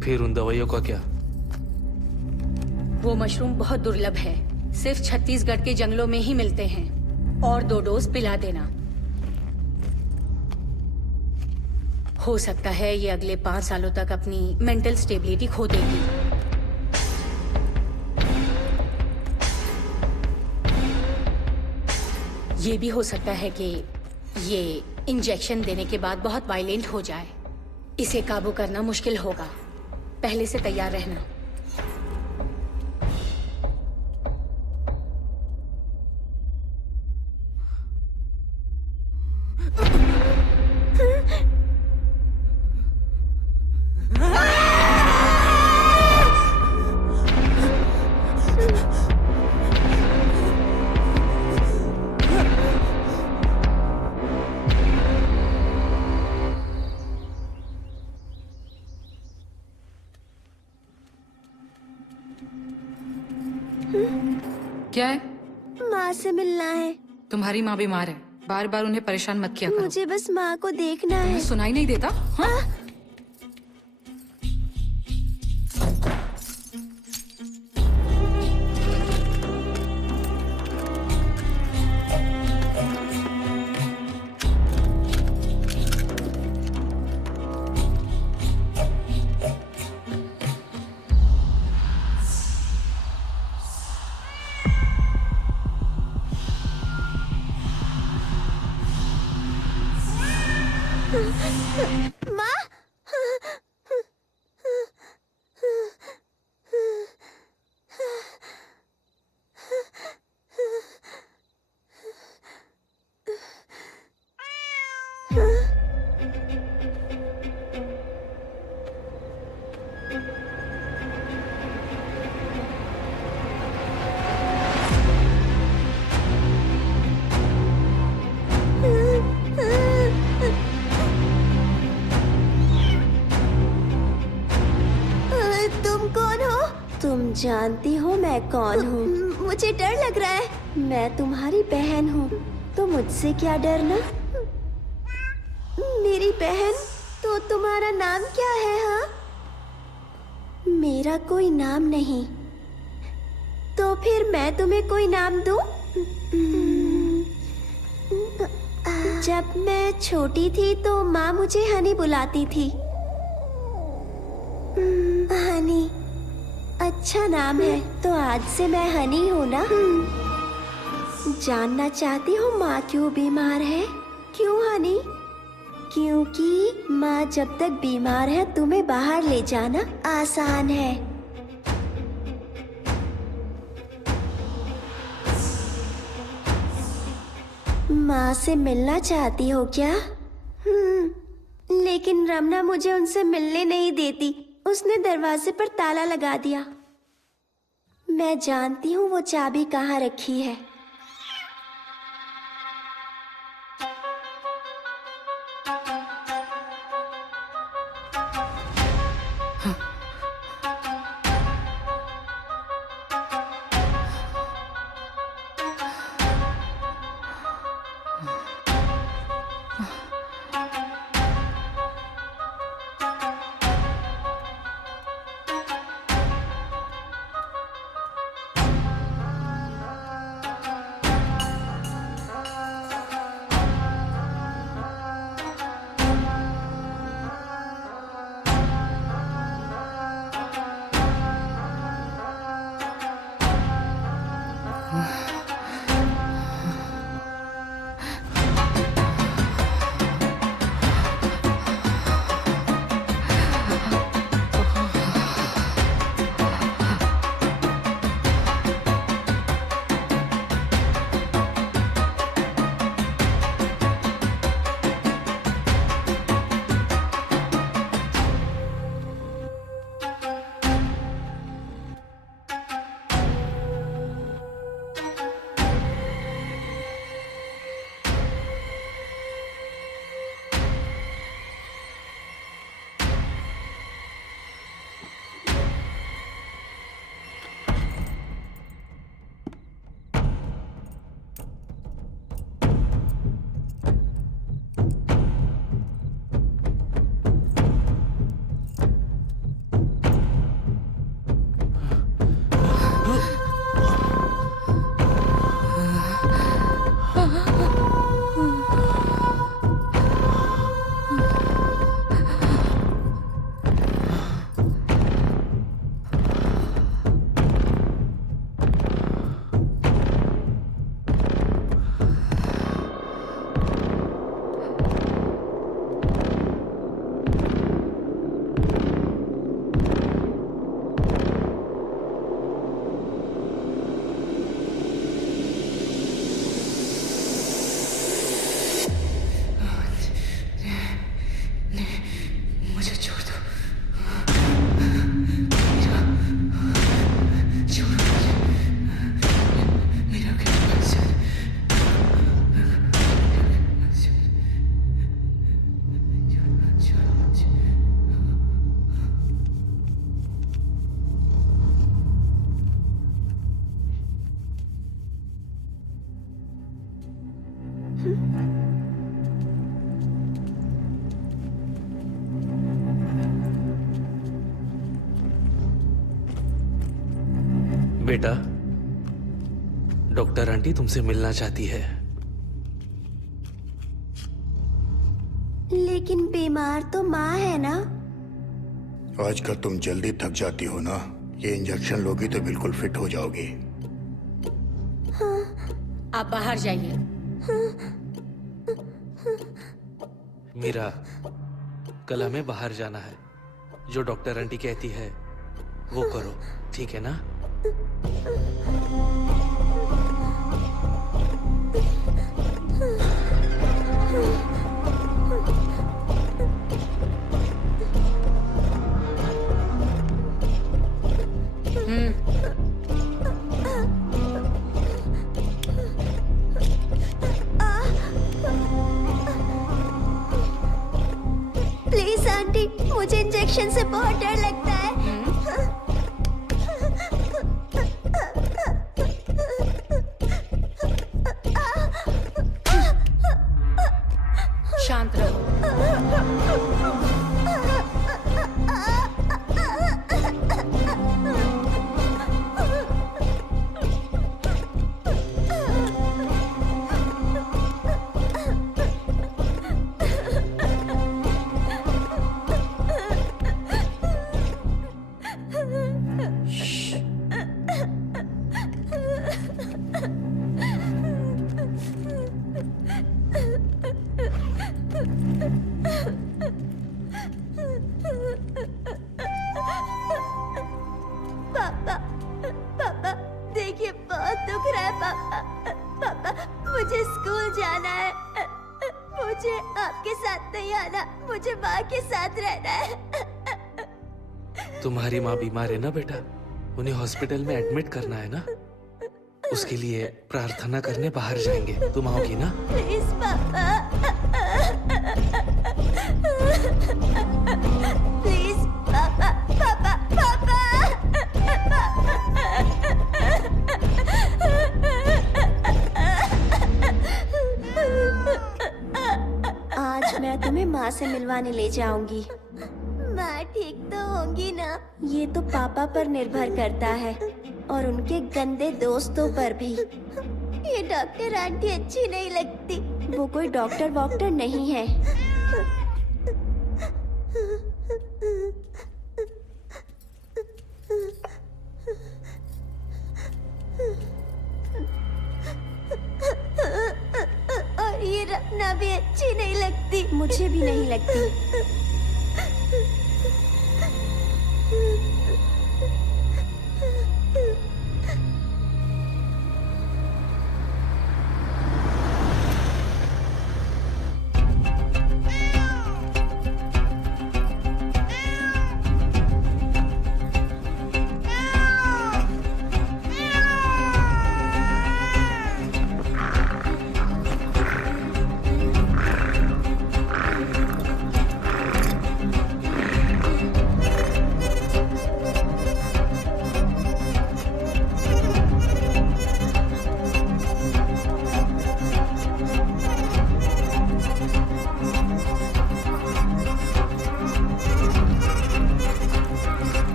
फिर उन दवाइयों का क्या? वो मशरूम बहुत दुर्लभ है, सिर्फ छत्तीसगढ़ के जंगलों में ही मिलते हैं। और 2 डोज पिला देना। हो सकता है ये अगले 5 सालों तक अपनी मेंटल स्टेबिलिटी खो देगी। ये भी हो सकता है कि ये इंजेक्शन देने के बाद बहुत वायलेंट हो जाए। इसे काबू करना मुश्किल होगा। पहले से तैयार रहना। क्या है? माँ से मिलना है। तुम्हारी माँ बीमार है, बार बार उन्हें परेशान मत किया करो। मुझे बस माँ को देखना है। तुम्हें सुनाई नहीं देता? हाँ? माँ, तुम जानती हो मैं कौन हूँ? मुझे डर लग रहा है। मैं तुम्हारी बहन हूँ, तो मुझसे क्या डरना? मेरी बहन, तो तुम्हारा नाम क्या है? हाँ, मेरा कोई नाम नहीं। तो फिर मैं तुम्हें कोई नाम दूँ? जब मैं छोटी थी तो माँ मुझे हनी बुलाती थी। हनी अच्छा नाम है, तो आज से मैं हनी हूँ ना? जानना चाहती हो माँ क्यों बीमार है? क्यों हनी? क्योंकि माँ जब तक बीमार है तुम्हें बाहर ले जाना आसान है। माँ से मिलना चाहती हो क्या? लेकिन रमना मुझे उनसे मिलने नहीं देती। उसने दरवाजे पर ताला लगा दिया। मैं जानती हूँ वो चाबी कहाँ रखी है। बेटा, डॉक्टर आंटी तुमसे मिलना चाहती है। लेकिन बीमार तो माँ है ना। आजकल तुम जल्दी थक जाती हो ना, ये इंजेक्शन लोगी तो बिल्कुल फिट हो जाओगी। आप बाहर जाइए। मीरा, कल हमें बाहर जाना है। जो डॉक्टर आंटी कहती है वो करो, ठीक है ना? प्लीज आंटी, मुझे इंजेक्शन से बहुत डर लगता है। शांत रहो। पापा, पापा, देखिए बहुत दुख रहा है पापा। पापा, मुझे स्कूल जाना है। मुझे आपके साथ नहीं आना, मुझे माँ के साथ रहना है। तुम्हारी माँ बीमार है ना बेटा, उन्हें हॉस्पिटल में एडमिट करना है ना। उसके लिए प्रार्थना करने बाहर जाएंगे। तुम आओगी ना? प्लीज पापा, प्लीज पापा, पापा, पापा। आज मैं तुम्हें माँ से मिलवाने ले जाऊंगी। माँ ठीक तो होंगी ना? ये तो पापा पर निर्भर करता है और उनके गंदे दोस्तों पर भी। ये डॉक्टर आंटी अच्छी नहीं लगती। वो कोई डॉक्टर वॉक्टर नहीं है। और ये रखना भी अच्छी नहीं लगती। मुझे भी नहीं लगती।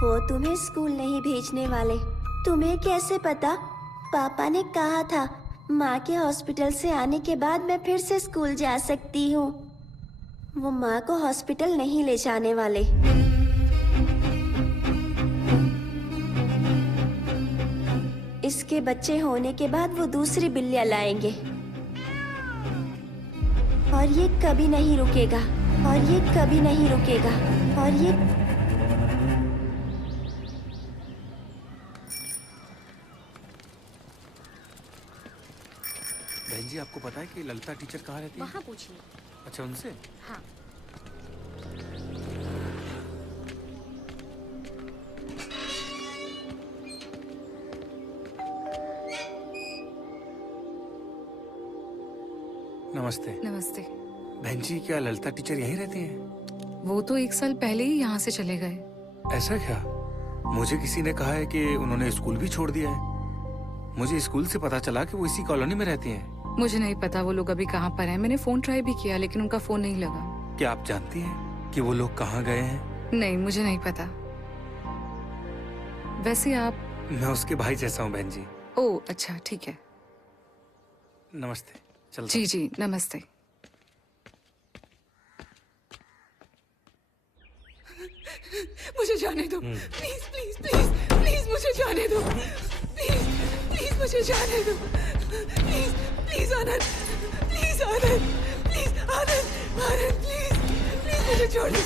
वो तुम्हें स्कूल नहीं भेजने वाले। तुम्हें कैसे पता? पापा ने कहा था माँ के हॉस्पिटल से आने के बाद मैं फिर से स्कूल जा सकती हूँ। वो माँ को हॉस्पिटल नहीं ले जाने वाले। इसके बच्चे होने के बाद वो दूसरी बिल्लियाँ लाएंगे और ये कभी नहीं रुकेगा, और ये कभी नहीं रुकेगा, और ये बहन जी, आपको पता है कि ललिता टीचर कहाँ रहती है? वहाँ पूछिए। अच्छा, उनसे? हाँ। नमस्ते। नमस्ते। बहन जी, क्या ललिता टीचर यहीं रहती हैं? वो तो 1 साल पहले ही यहाँ से चले गए। ऐसा क्या? मुझे किसी ने कहा है कि उन्होंने स्कूल भी छोड़ दिया है। मुझे स्कूल से पता चला कि वो इसी कॉलोनी में रहती हैं। मुझे नहीं पता वो लोग अभी कहाँ पर हैं। मैंने फोन ट्राई भी किया लेकिन उनका फोन नहीं लगा। क्या आप जानती हैं कि वो लोग कहाँ गए हैं? नहीं, मुझे नहीं पता। वैसे आप? मैं उसके भाई जैसा हूँ बहन जी। ओह अच्छा, ठीक है। नमस्ते। चलता जी जी, नमस्ते। मुझे जाने दो, प्लीज प्लीज प्लीज प्लीज मुझे जाने दो, प्लीज प्लीज मुझे जाने दो, please please Anand, please Anand, please Anand, Anand please please मुझे छोड़ दो,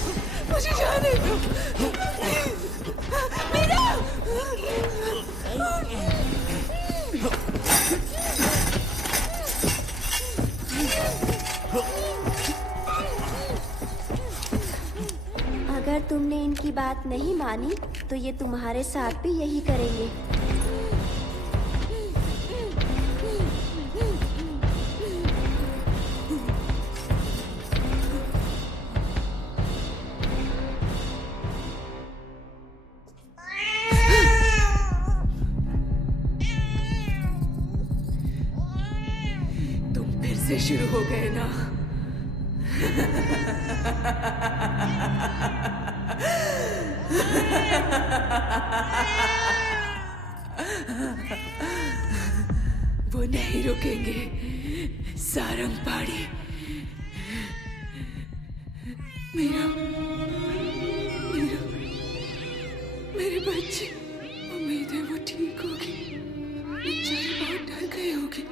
मुझे जाने दो, प्लीज मीरा। अगर तुमने इनकी बात नहीं मानी तो ये तुम्हारे साथ भी यही करेंगे। तुम फिर से शुरू हो गए ना? वो नहीं रुकेंगे, सारंग पहाड़ी। मेरा मेरा मेरे बच्चे, उम्मीद है वो ठीक होगी। बेचारी बहुत डर गई होगी,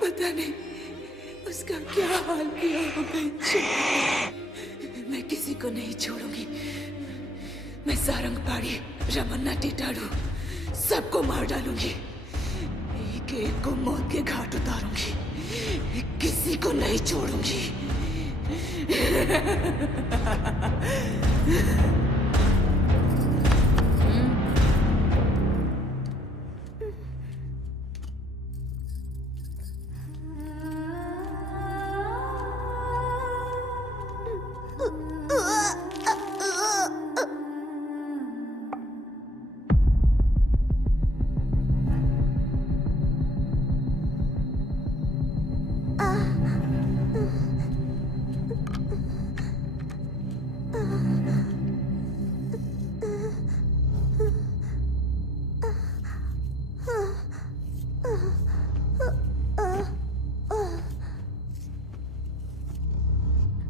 पता नहीं उसका क्या हाल किया होगा। मैं किसी को नहीं छोड़ूंगी। मैं सारंग पहाड़ी, रमन्ना टिटाड़ू सबको मार डालूंगी। एक एक को मौत के घाट उतारूंगी, किसी को नहीं छोड़ूंगी।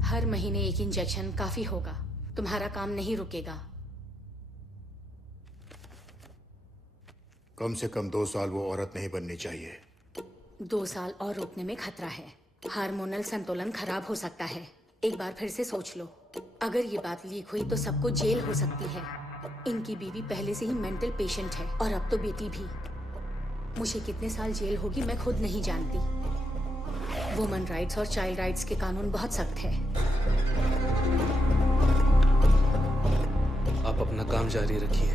हर महीने एक इंजेक्शन काफी होगा। तुम्हारा काम नहीं रुकेगा। कम से कम 2 साल वो औरत नहीं बननी चाहिए। 2 साल और रोकने में खतरा है। हार्मोनल संतुलन खराब हो सकता है। एक बार फिर से सोच लो। अगर ये बात लीक हुई तो सबको जेल हो सकती है। इनकी बीवी पहले से ही मेंटल पेशेंट है और अब तो बेटी भी। मुझे कितने साल जेल होगी मैं खुद नहीं जानती। वुमन राइट्स और चाइल्ड राइट्स के कानून बहुत सख्त है। आप अपना काम जारी रखिए।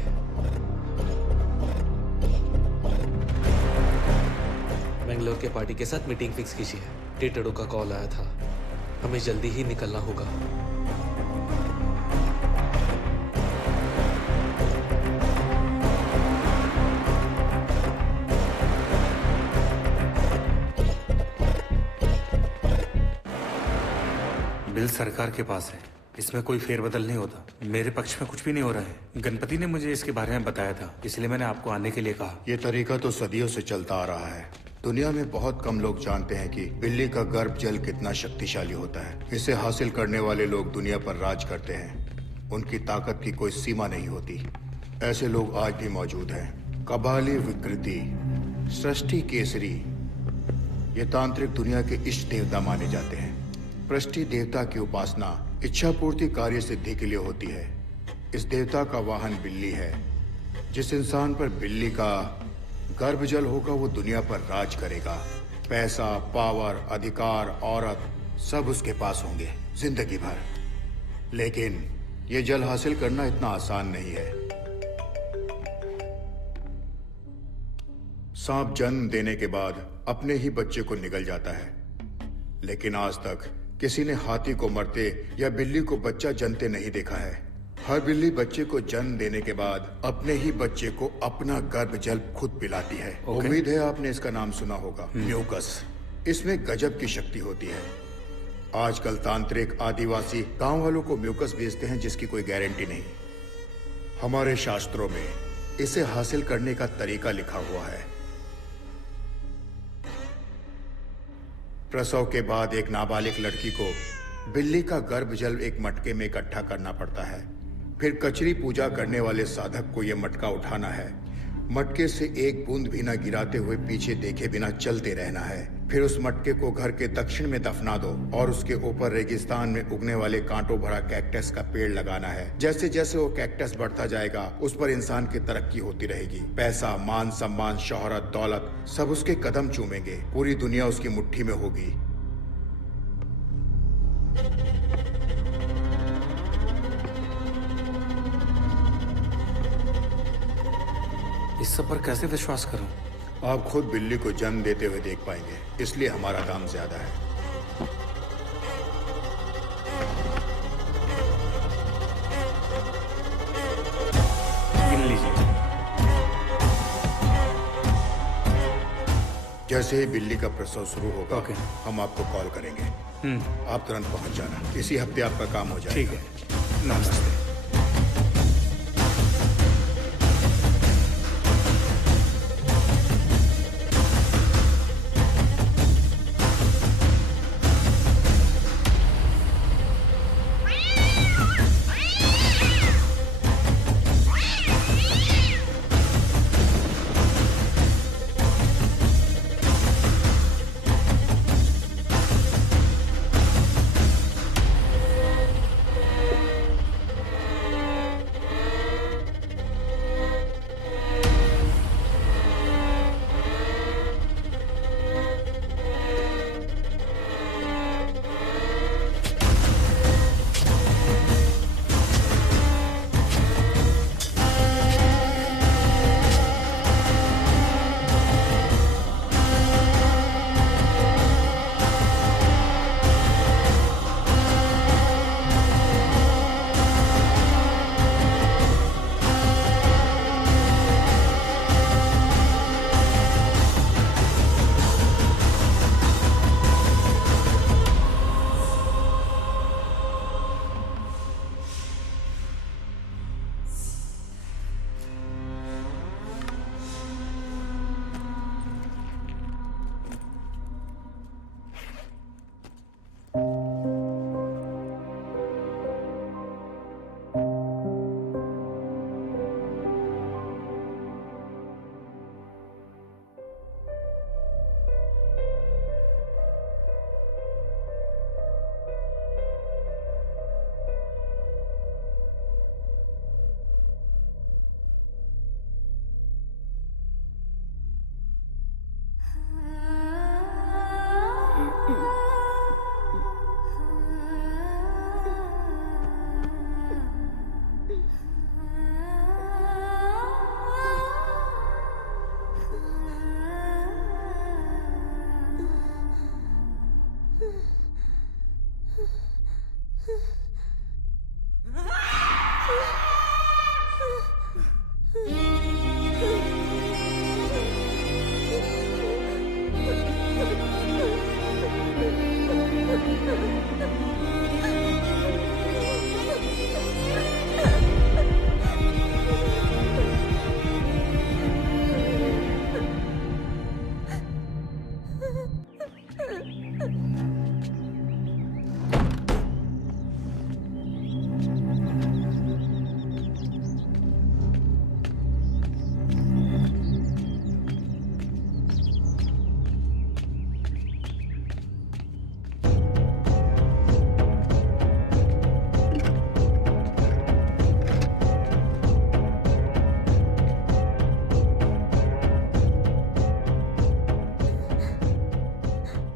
बेंगलोर के पार्टी के साथ मीटिंग फिक्स कीजिए। टिटाड़ू का कॉल आया था, हमें जल्दी ही निकलना होगा। बिल सरकार के पास है, इसमें कोई फेरबदल नहीं होता। मेरे पक्ष में कुछ भी नहीं हो रहा है। गणपति ने मुझे इसके बारे में बताया था, इसलिए मैंने आपको आने के लिए कहा। ये तरीका तो सदियों से चलता आ रहा है। दुनिया में बहुत कम लोग जानते हैं कि बिल्ली का गर्भ जल कितना शक्तिशाली होता है। इसे हासिल करने वाले लोग दुनिया पर राज करते हैं। उनकी ताकत की कोई सीमा नहीं होती। ऐसे लोग आज भी मौजूद हैं। कबाली विकृति, सृष्टि केसरी, ये तांत्रिक दुनिया के इष्ट देवता माने जाते हैं। पृष्टि देवता की उपासना इच्छा पूर्ति कार्य सिद्धि के लिए होती है। इस देवता का वाहन बिल्ली है। जिस इंसान पर बिल्ली का गर्भ जल होगा वो दुनिया पर राज करेगा। पैसा, पावर, अधिकार, औरत सब उसके पास होंगे जिंदगी भर। लेकिन ये जल हासिल करना इतना आसान नहीं है। सांप जन्म देने के बाद अपने ही बच्चे को निगल जाता है, लेकिन आज तक किसी ने हाथी को मरते या बिल्ली को बच्चा जनते नहीं देखा है। हर बिल्ली बच्चे को जन्म देने के बाद अपने ही बच्चे को अपना गर्भ जल खुद पिलाती है। उम्मीद है आपने इसका नाम सुना होगा, म्यूकस। इसमें गजब की शक्ति होती है। आजकल तांत्रिक, आदिवासी गांव वालों को म्यूकस बेचते हैं जिसकी कोई गारंटी नहीं। हमारे शास्त्रों में इसे हासिल करने का तरीका लिखा हुआ है। प्रसव के बाद एक नाबालिग लड़की को बिल्ली का गर्भ जल एक मटके में इकट्ठा करना पड़ता है। फिर कचरी पूजा करने वाले साधक को यह मटका उठाना है। मटके से एक बूंद भी न गिराते हुए पीछे देखे बिना चलते रहना है। फिर उस मटके को घर के दक्षिण में दफना दो और उसके ऊपर रेगिस्तान में उगने वाले कांटों भरा कैक्टस का पेड़ लगाना है। जैसे जैसे वो कैक्टस बढ़ता जाएगा उस पर इंसान की तरक्की होती रहेगी। पैसा, मान सम्मान, शोहरत, दौलत सब उसके कदम चूमेंगे। पूरी दुनिया उसकी मुट्ठी में होगी। इस सब पर कैसे विश्वास करूं? आप खुद बिल्ली को जन्म देते हुए देख पाएंगे, इसलिए हमारा दाम ज्यादा है। गिन लीजिए। जैसे ही बिल्ली का प्रसव शुरू होगा ओके। हम आपको कॉल करेंगे। आप तुरंत पहुंच जाना। इसी हफ्ते आपका काम हो जाएगा। ठीक है। नमस्ते।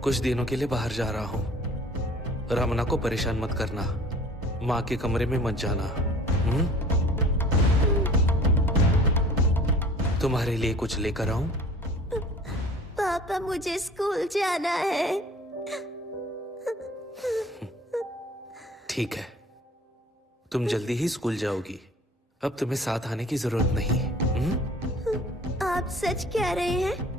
कुछ दिनों के लिए बाहर जा रहा हूँ। रमना को परेशान मत करना। माँ के कमरे में मत जाना। तुम्हारे लिए कुछ लेकर आऊं? पापा मुझे स्कूल जाना है। ठीक है, तुम जल्दी ही स्कूल जाओगी। अब तुम्हें साथ आने की जरूरत नहीं। आप सच कह रहे हैं?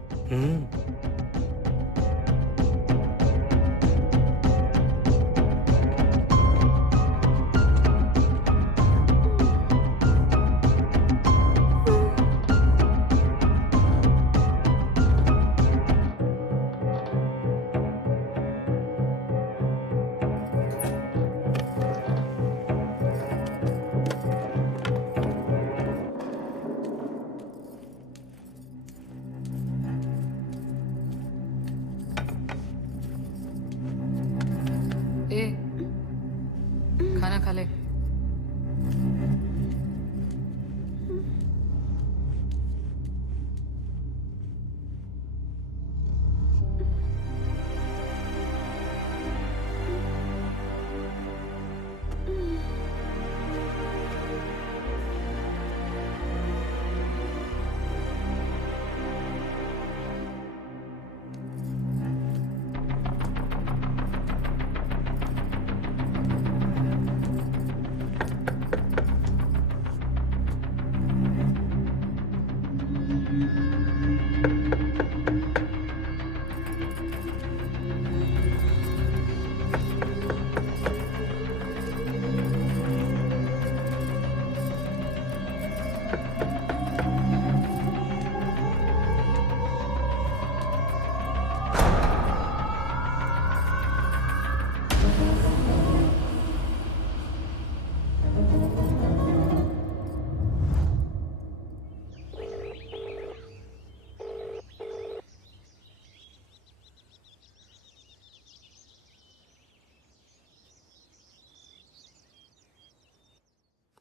ए, खाना खा ले।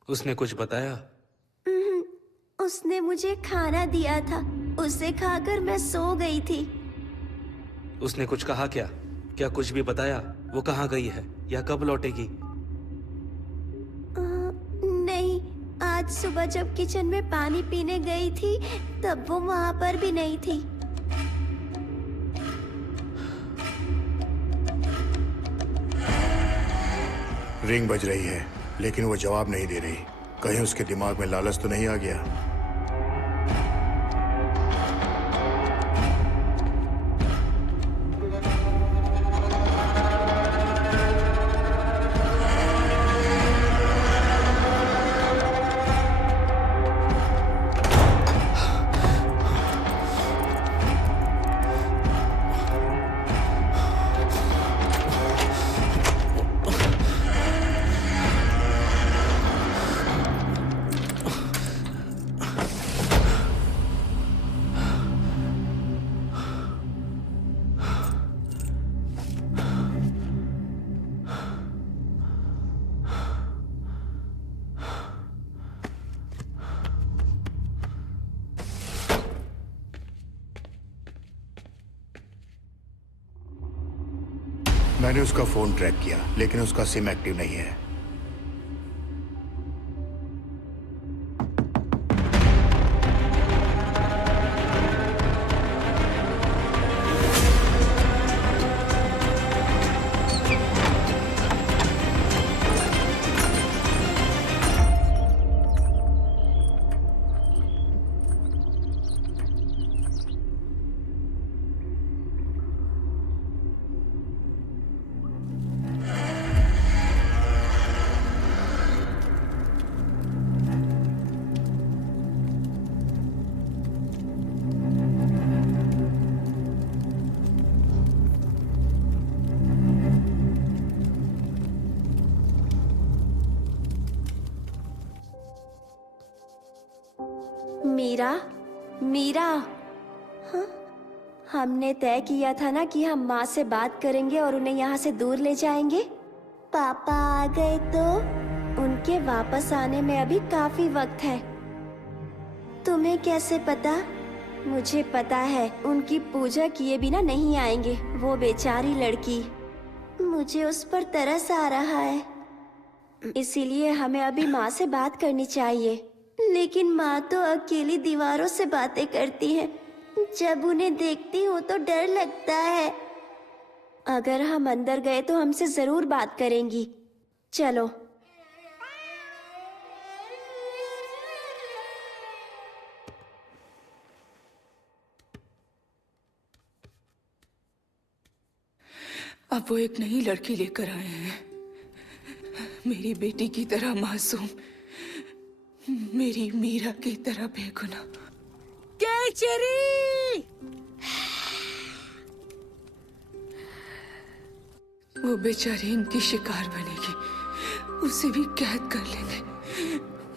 उसने कुछ बताया? उसने मुझे खाना दिया था, उसे खाकर मैं सो गई थी। उसने कुछ कहा क्या? क्या कुछ भी बताया? वो कहाँ गई है या कब लौटेगी? नहीं, आज सुबह जब किचन में पानी पीने गई थी तब वो वहाँ पर भी नहीं थी। रिंग बज रही है लेकिन वो जवाब नहीं दे रही। कहीं उसके दिमाग में लालच तो नहीं आ गया? मैंने उसका फोन ट्रैक किया लेकिन उसका सिम एक्टिव नहीं है। मीरा, हाँ? हमने तय किया था ना कि हम माँ से बात करेंगे और उन्हें यहाँ से दूर ले जाएंगे। पापा आ गए तो उनके वापस आने में अभी काफी वक्त है। तुम्हें कैसे पता? मुझे पता है उनकी पूजा किए बिना नहीं आएंगे। वो बेचारी लड़की, मुझे उस पर तरस आ रहा है। इसीलिए हमें अभी माँ से बात करनी चाहिए। लेकिन माँ तो अकेली दीवारों से बातें करती है। जब उन्हें देखती हूँ तो डर लगता है। अगर हम अंदर गए तो हमसे जरूर बात करेंगी। चलो। अब वो एक नई लड़की लेकर आए हैं, मेरी बेटी की तरह मासूम, मेरी मीरा की तरह बेगुनाह। केचरी! वो बेचारी इनकी शिकार बनेगी, उसे भी कैद कर लेंगे,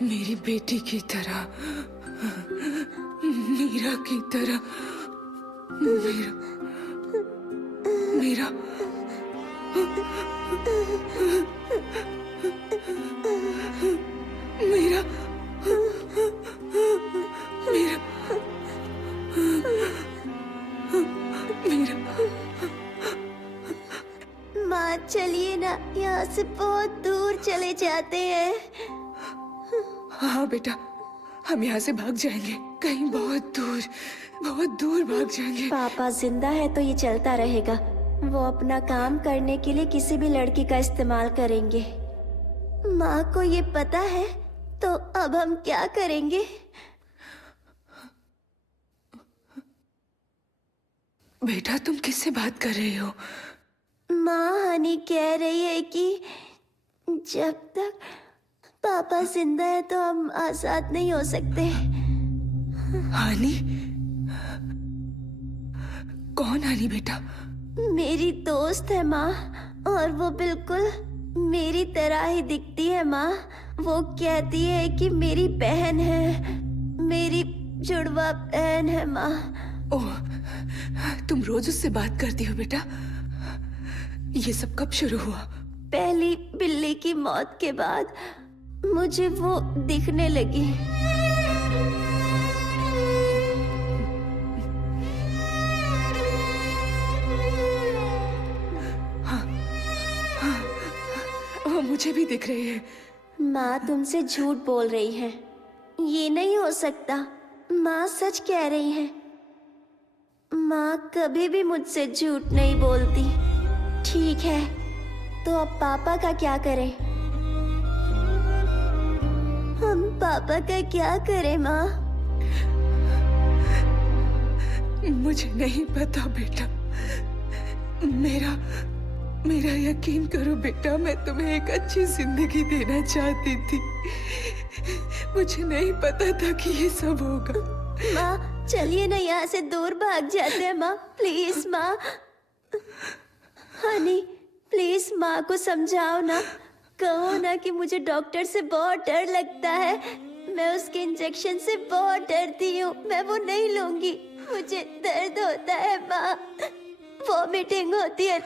मेरी बेटी की तरह, मीरा की तरह। मीरा, मीरा, मीरा, मीरा, मीरा। माँ चलिए ना, यहाँ से बहुत दूर चले जाते हैं। हाँ बेटा, हम यहाँ से भाग जाएंगे, कहीं बहुत दूर भाग जाएंगे। पापा जिंदा है तो ये चलता रहेगा। वो अपना काम करने के लिए किसी भी लड़की का इस्तेमाल करेंगे। माँ को ये पता है तो अब हम क्या करेंगे? बेटा तुम किससे बात कर रही हो? माँ हनी कह रही है कि जब तक पापा जिंदा है तो हम आजाद नहीं हो सकते। हानी? कौन हानी बेटा? मेरी दोस्त है माँ, और वो बिल्कुल मेरी तरह ही दिखती है माँ। वो कहती है कि मेरी बहन है, मेरी जुड़वा बहन है माँ। ओह, तुम रोज उससे बात करती हो बेटा? ये सब कब शुरू हुआ? पहली बिल्ली की मौत के बाद मुझे वो दिखने लगी। वो मुझे भी दिख रही है। माँ तुमसे झूठ बोल रही है, ये नहीं हो सकता। माँ सच कह रही है। माँ कभी भी मुझसे झूठ नहीं बोलती। ठीक है, तो अब पापा का क्या करें? हम पापा का क्या करें माँ? मुझे नहीं पता बेटा। मेरा यकीन करो बेटा, मैं तुम्हें एक अच्छी जिंदगी देना चाहती थी। मुझे नहीं पता था कि ये सब होगा। माँ चलिए ना, यहाँ से दूर भाग जाते हैं माँ। प्लीज माँ। हनी प्लीज माँ को समझाओ ना। कहो ना कि मुझे डॉक्टर से बहुत डर लगता है। मैं उसके इंजेक्शन से बहुत डरती हूँ। मैं वो नहीं लूंगी। मुझे दर्द होता है माँ, वॉमिटिंग होती है,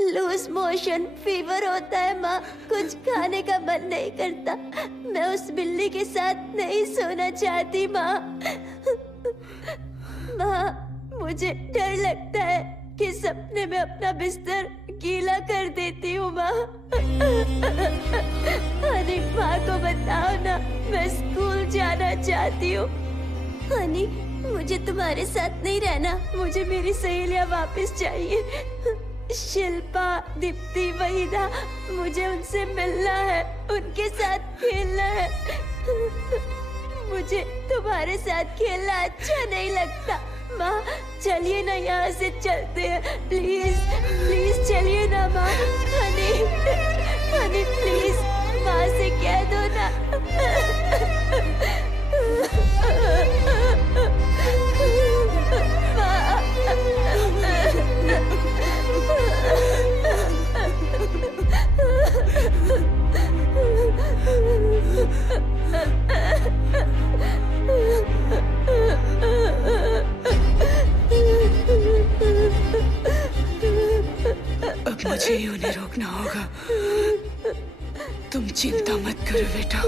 लूज मोशन, फीवर होता है माँ। कुछ खाने का मन नहीं करता। मैं उस बिल्ली के साथ नहीं सोना चाहती माँ। माँ मुझे डर लगता है कि सपने में अपना बिस्तर गीला कर देती हूँ माँ। हनी माँ को बताओ ना, मैं स्कूल जाना चाहती हूँ। हनी मुझे तुम्हारे साथ नहीं रहना। मुझे मेरी सहेलियाँ वापस चाहिए। शिल्पा, दीप्ति, वहीदा, मुझे उनसे मिलना है, उनके साथ खेलना है। मुझे तुम्हारे साथ खेलना अच्छा नहीं लगता। माँ चलिए ना, यहाँ से चलते हैं। प्लीज प्लीज चलिए ना माँ। हनी हनी प्लीज माँ से कह दो ना। अब मुझे ही उन्हें रोकना होगा। तुम चिंता मत करो बेटा।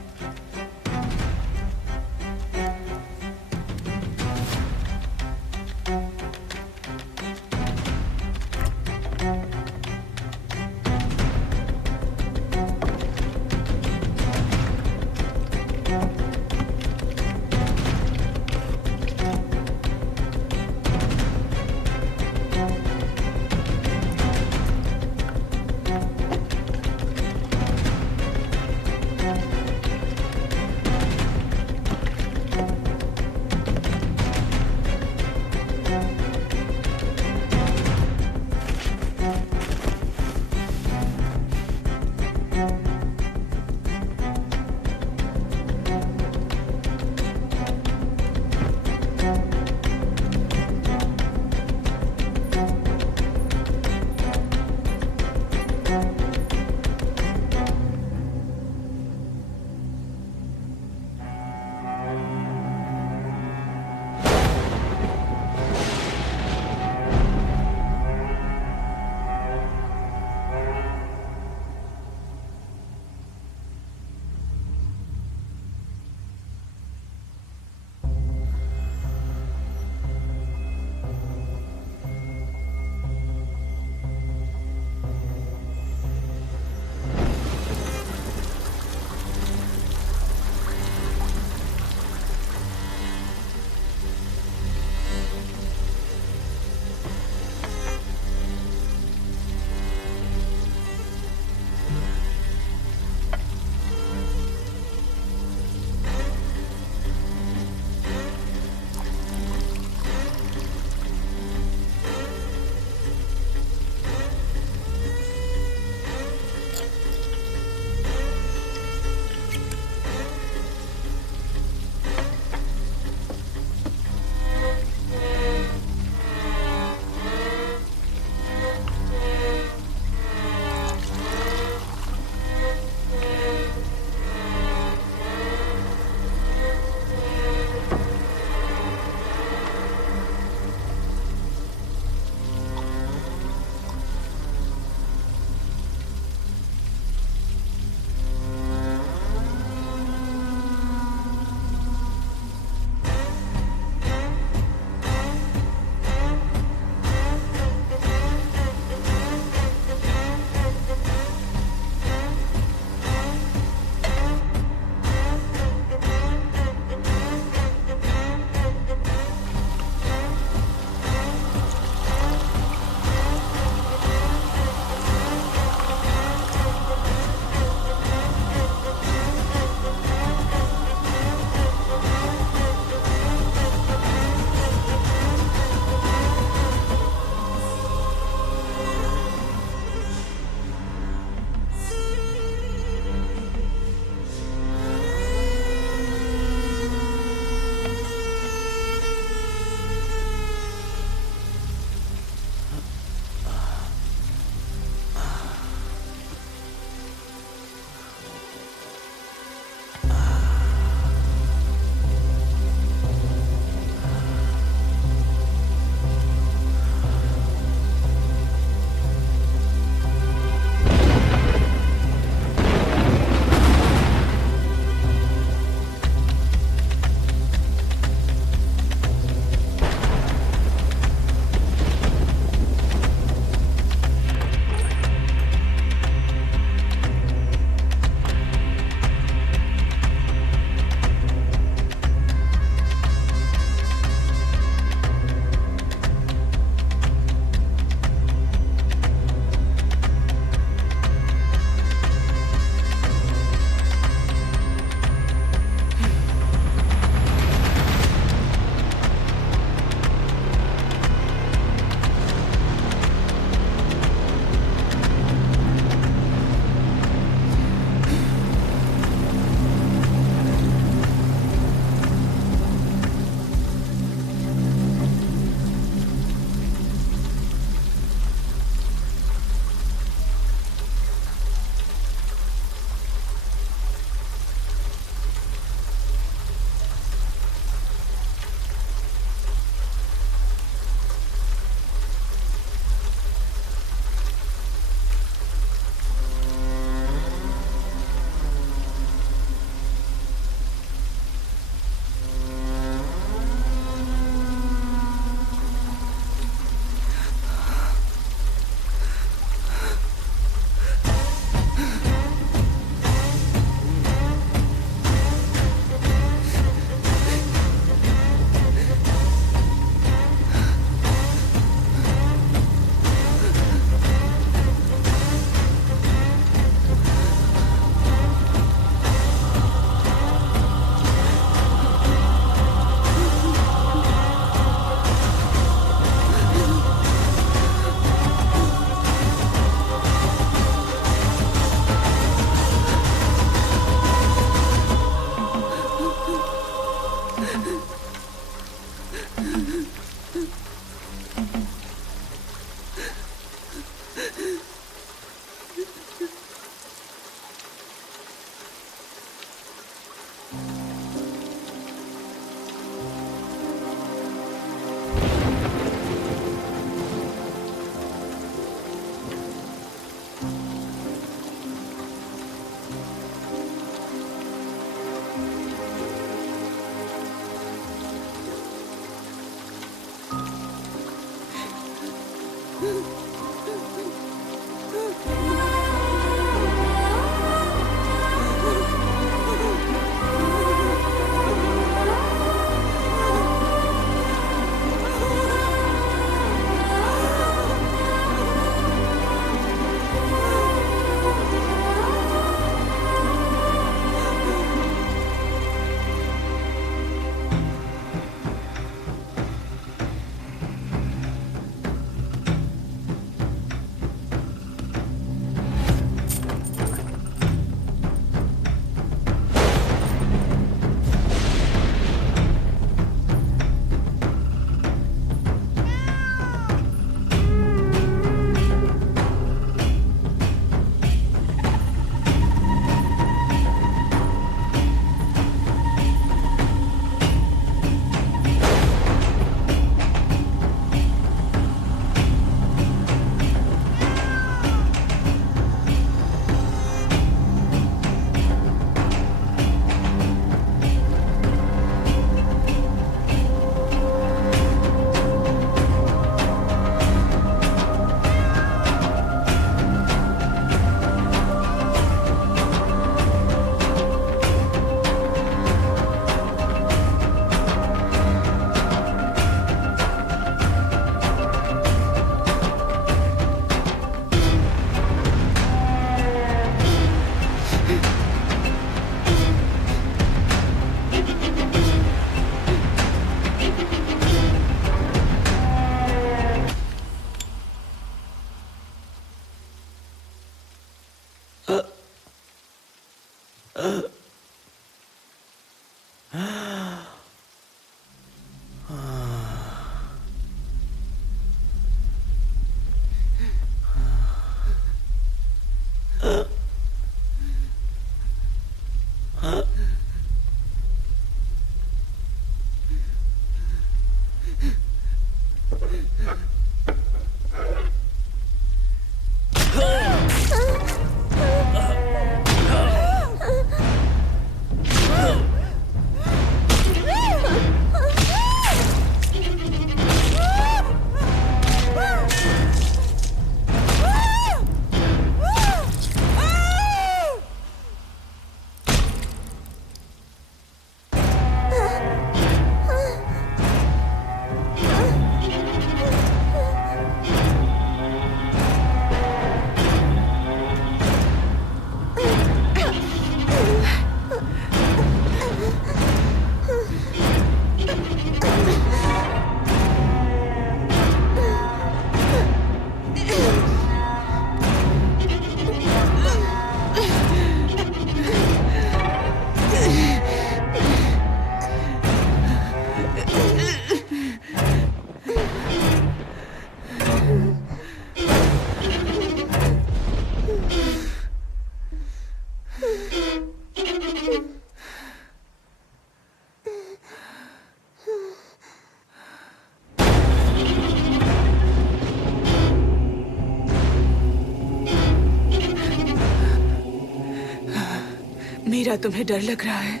क्या तुम्हें डर लग रहा है?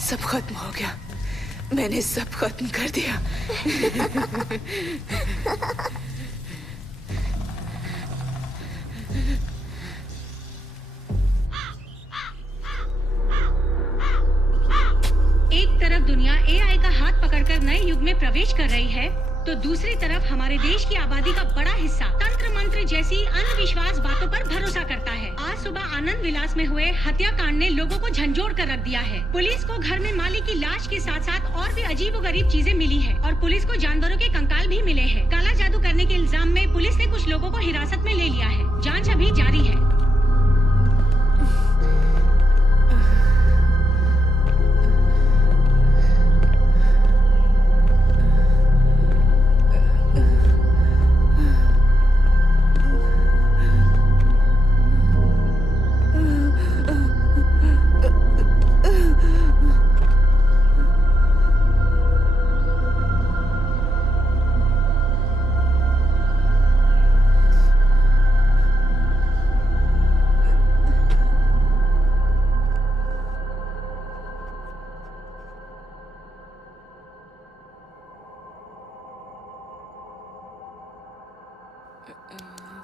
सब खत्म हो गया। मैंने सब खत्म कर दिया। एक तरफ दुनिया एआई का हाथ पकड़कर नए युग में प्रवेश कर रही है, तो दूसरी तरफ हमारे देश की आबादी का बड़ा हिस्सा तंत्र मंत्र जैसी अंधविश्वास बातों पर भरोसा करता है। आज सुबह आनंद विलास में हुए हत्याकांड ने लोगों को झंझोड़ कर रख दिया है। पुलिस को घर में माली की लाश के साथ साथ और भी अजीबोगरीब चीजें मिली है और पुलिस को जानवरों के कंकाल भी मिले हैं। काला जादू करने के इल्जाम में पुलिस ने कुछ लोगों को हिरासत में ले लिया है। जांच अभी जारी है।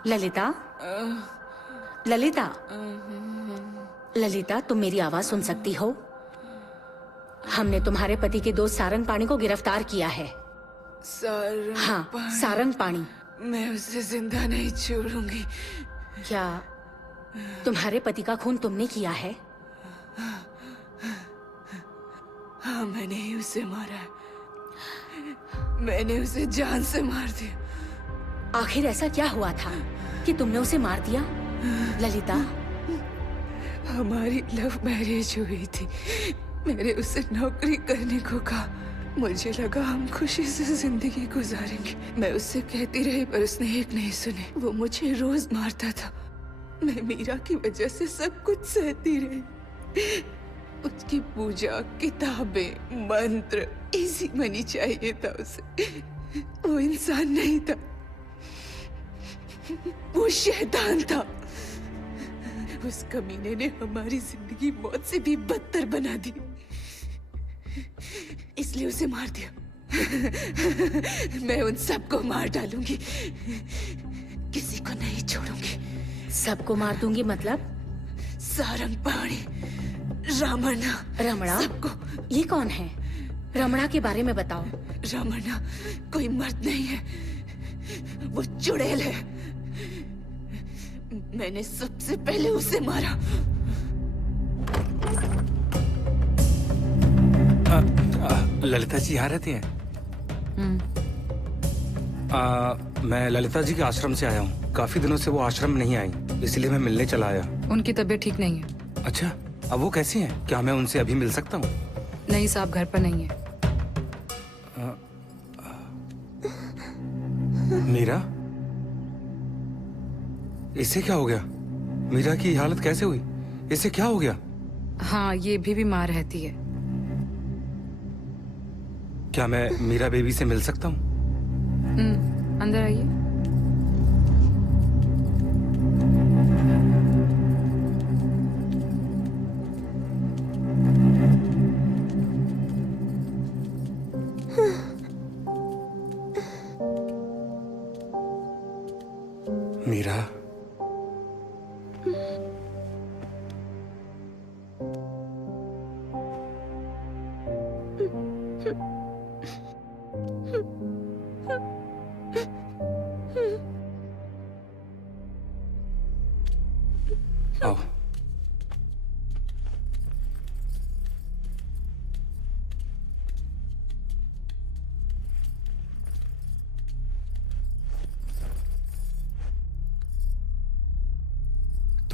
ललिता, ललिता, ललिता, तुम मेरी आवाज सुन सकती हो? हमने तुम्हारे पति के दोस्त सारंग पाणी को गिरफ्तार किया है। हाँ, सारंग पाणी। मैं उसे जिंदा नहीं छोड़ूंगी। क्या तुम्हारे पति का खून तुमने किया है? हाँ, मैंने ही उसे मारा है। मैंने उसे जान से मार दिया। आखिर ऐसा क्या हुआ था कि तुमने उसे मार दिया? ललिता, हमारी लव मैरिज हुई थी। मैंने उसे नौकरी करने को कहा। मुझे लगा हम खुशी से जिंदगी गुजारेंगे। मैं उससे कहती रही पर उसने एक नहीं सुने। वो मुझे रोज मारता था। मैं मीरा की वजह से सब कुछ सहती रही। उसकी पूजा, किताबें, मंत्र, इजी मनी चाहिए था उसे। वो इंसान नहीं था, वो शैतान था। उस कमीने ने हमारी जिंदगी मौत से भी बदतर बना दी, इसलिए उसे मार दिया। मैं उन सबको मार डालूंगी, किसी को नहीं छोड़ूंगी। सबको मार दूंगी मतलब? सारंग पाणी, रमणा। रमणा? सबको। ये कौन है? रमणा के बारे में बताओ। रमणा कोई मर्द नहीं है, वो चुड़ैल है। मैंने सबसे पहले उसे मारा। ललिता जी यहाँ रहती हैं? मैं ललिता जी के आश्रम से आया हूँ। काफी दिनों से वो आश्रम में नहीं आई, इसलिए मैं मिलने चला आया। उनकी तबीयत ठीक नहीं है। अच्छा, अब वो कैसी हैं? क्या मैं उनसे अभी मिल सकता हूँ? नहीं साहब, घर पर नहीं है। मीरा, इसे क्या हो गया? मीरा की हालत कैसे हुई? इसे क्या हो गया? हाँ, ये भी बीमार रहती है। क्या मैं मीरा बेबी से मिल सकता हूँ? अंदर आइए। मीरा,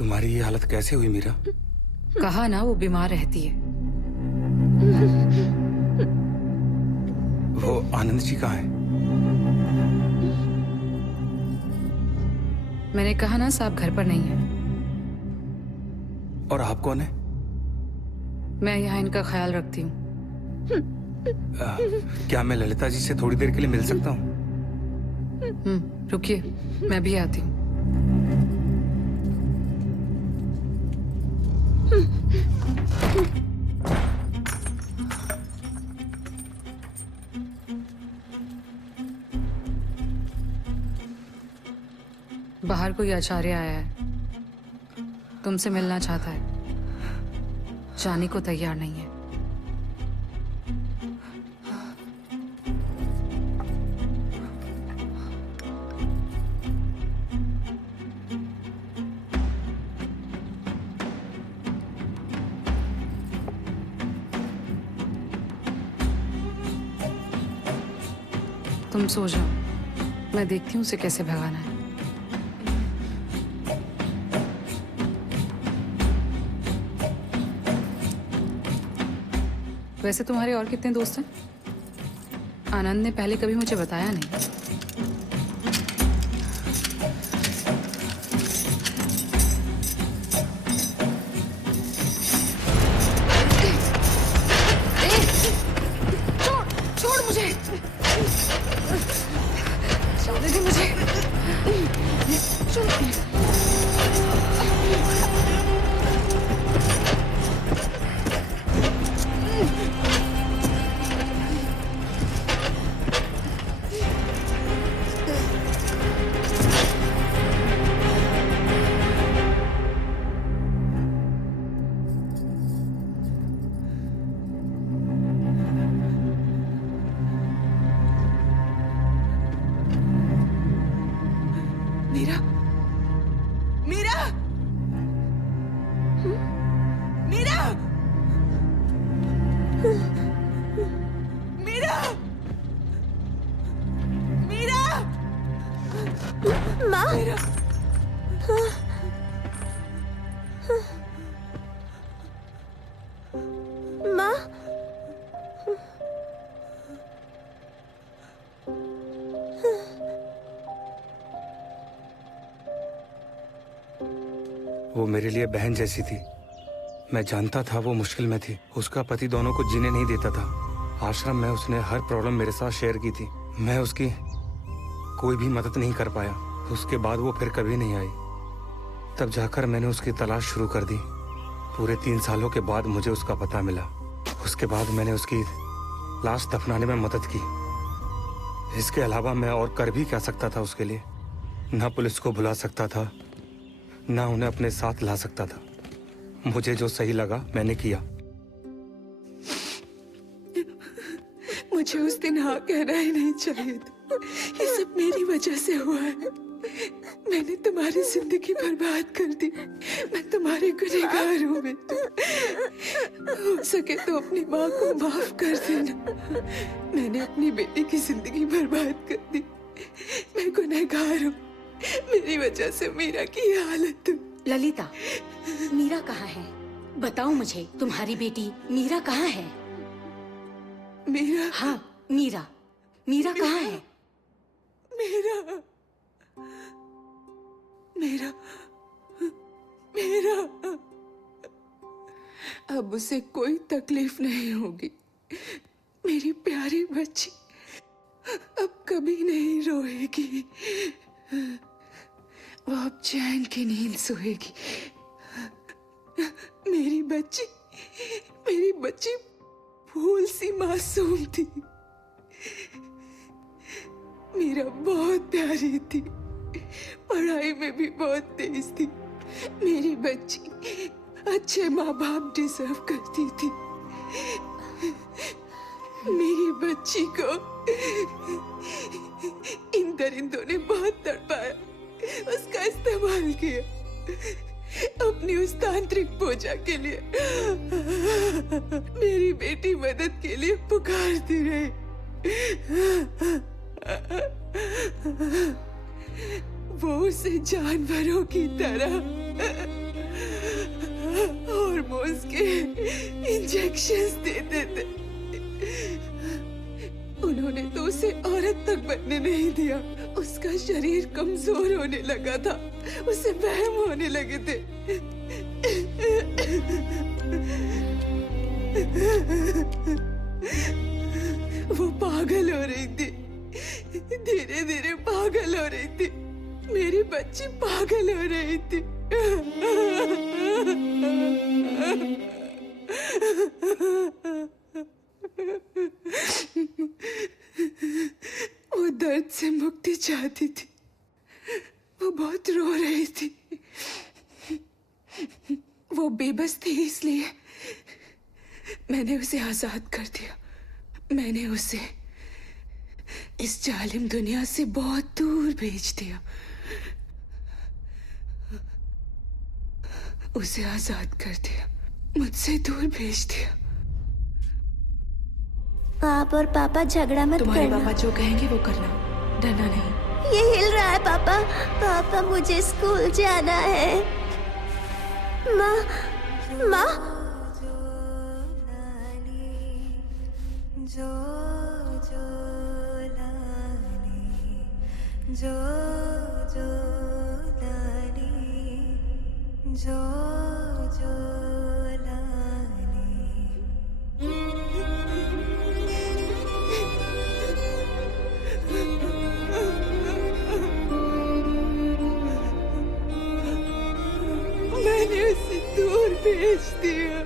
तुम्हारी ये हालत कैसे हुई मीरा? कहा ना वो बीमार रहती है। वो आनंद जी कहाँ है? मैंने कहा ना साहब घर पर नहीं है। और आप कौन है? मैं यहाँ इनका ख्याल रखती हूँ। क्या मैं ललिता जी से थोड़ी देर के लिए मिल सकता हूँ? रुकिए, मैं भी आती हूँ। बाहर कोई आचार्य आया है, तुमसे मिलना चाहता है, जाने को तैयार नहीं है। तुम सो जाओ, मैं देखती हूँ उसे कैसे भगाना है। वैसे तुम्हारे और कितने दोस्त हैं? आनंद ने पहले कभी मुझे बताया नहीं। छोड़ मुझे, छोड़ दे मुझे, छोड़। मीरा, मीरा, मीरा, मीरा, मीरा, माँ, मीरा। माँ, वो मेरे लिए बहन जैसी थी। मैं जानता था वो मुश्किल में थी। उसका पति दोनों को जीने नहीं देता था। आश्रम में उसने हर प्रॉब्लम मेरे साथ शेयर की थी। मैं उसकी कोई भी मदद नहीं कर पाया। उसके बाद वो फिर कभी नहीं आई। तब जाकर मैंने उसकी तलाश शुरू कर दी। पूरे 3 सालों के बाद मुझे उसका पता मिला। उसके बाद मैंने उसकी लाश दफनाने में मदद की। इसके अलावा मैं और कर भी क्या सकता था उसके लिए? ना पुलिस को बुला सकता था, ना उन्हें अपने साथ ला सकता था। मुझे जो सही लगा मैंने किया। मुझे उस दिन हाँ कहना ही नहीं चाहिए था। ये सब मेरी वजह से हुआ है। मैंने तुम्हारी जिंदगी बर्बाद कर दी। मैं तुम्हारे गुनहगार हूँ बेटा। हो सके तो अपनी माँ को माफ कर देना। मैंने अपनी बेटी की जिंदगी बर्बाद कर दी। मैं गुनहगार हूँ। मेरी वजह से मीरा की ये हालत हुई। ललिता, मीरा कहाँ है? बताओ मुझे, तुम्हारी बेटी मीरा कहाँ है? मीरा? हाँ, मीरा। मीरा कहाँ है? मीरा, मीरा, मीरा। अब उसे कोई तकलीफ नहीं होगी। मेरी प्यारी बच्ची अब कभी नहीं रोएगी। वो अब चैन की नींद सोएगी। मेरी बच्ची फूल सी मासूम थी। मीरा बहुत प्यारी थी। पढ़ाई में भी बहुत तेज थी। मेरी बच्ची अच्छे माँ बाप डिजर्व करती थी। मेरी बच्ची को इन दरिंदों ने बहुत तड़पाया, उसका इस्तेमाल किया अपनी उस तांत्रिक पूजा के लिए। मेरी बेटी मदद के लिए पुकारती रही। वो उसे जानवरों की तरह इंजेक्शंस देते थे। उन्होंने तो उसे औरत तक बनने नहीं दिया। उसका शरीर कमजोर होने लगा था, उसे वहम होने लगे थे। वो पागल हो रही थी, धीरे धीरे पागल हो रही थी। मेरी बच्ची पागल हो रही थी। वो दर्द से मुक्ति चाहती थी। वो बहुत रो रही थी। वो बेबस थी, इसलिए मैंने उसे आजाद कर दिया। मैंने उसे इस जालिम दुनिया से बहुत दूर भेज दिया। उसे आजाद कर दिया, मुझसे दूर भेज दिया। आप और पापा झगड़ा मत तुम्हारे करना। पापा जो कहेंगे वो करना, डरना नहीं। ये हिल रहा है पापा। पापा मुझे स्कूल जाना है। माँ, माँ। जो जो लाली, जो जो लाली, जो जो लाली। मैंने उसे दूर भेज दिया।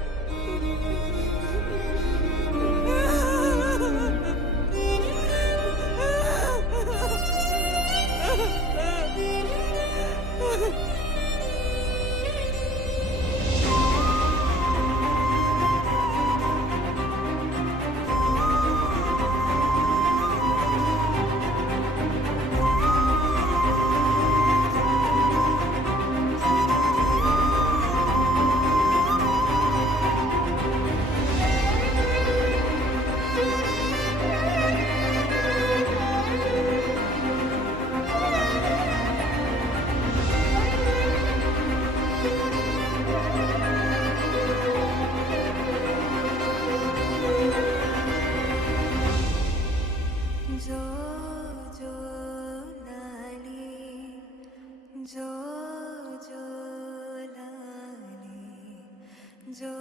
जो जो लाली, जो जो लाली, जो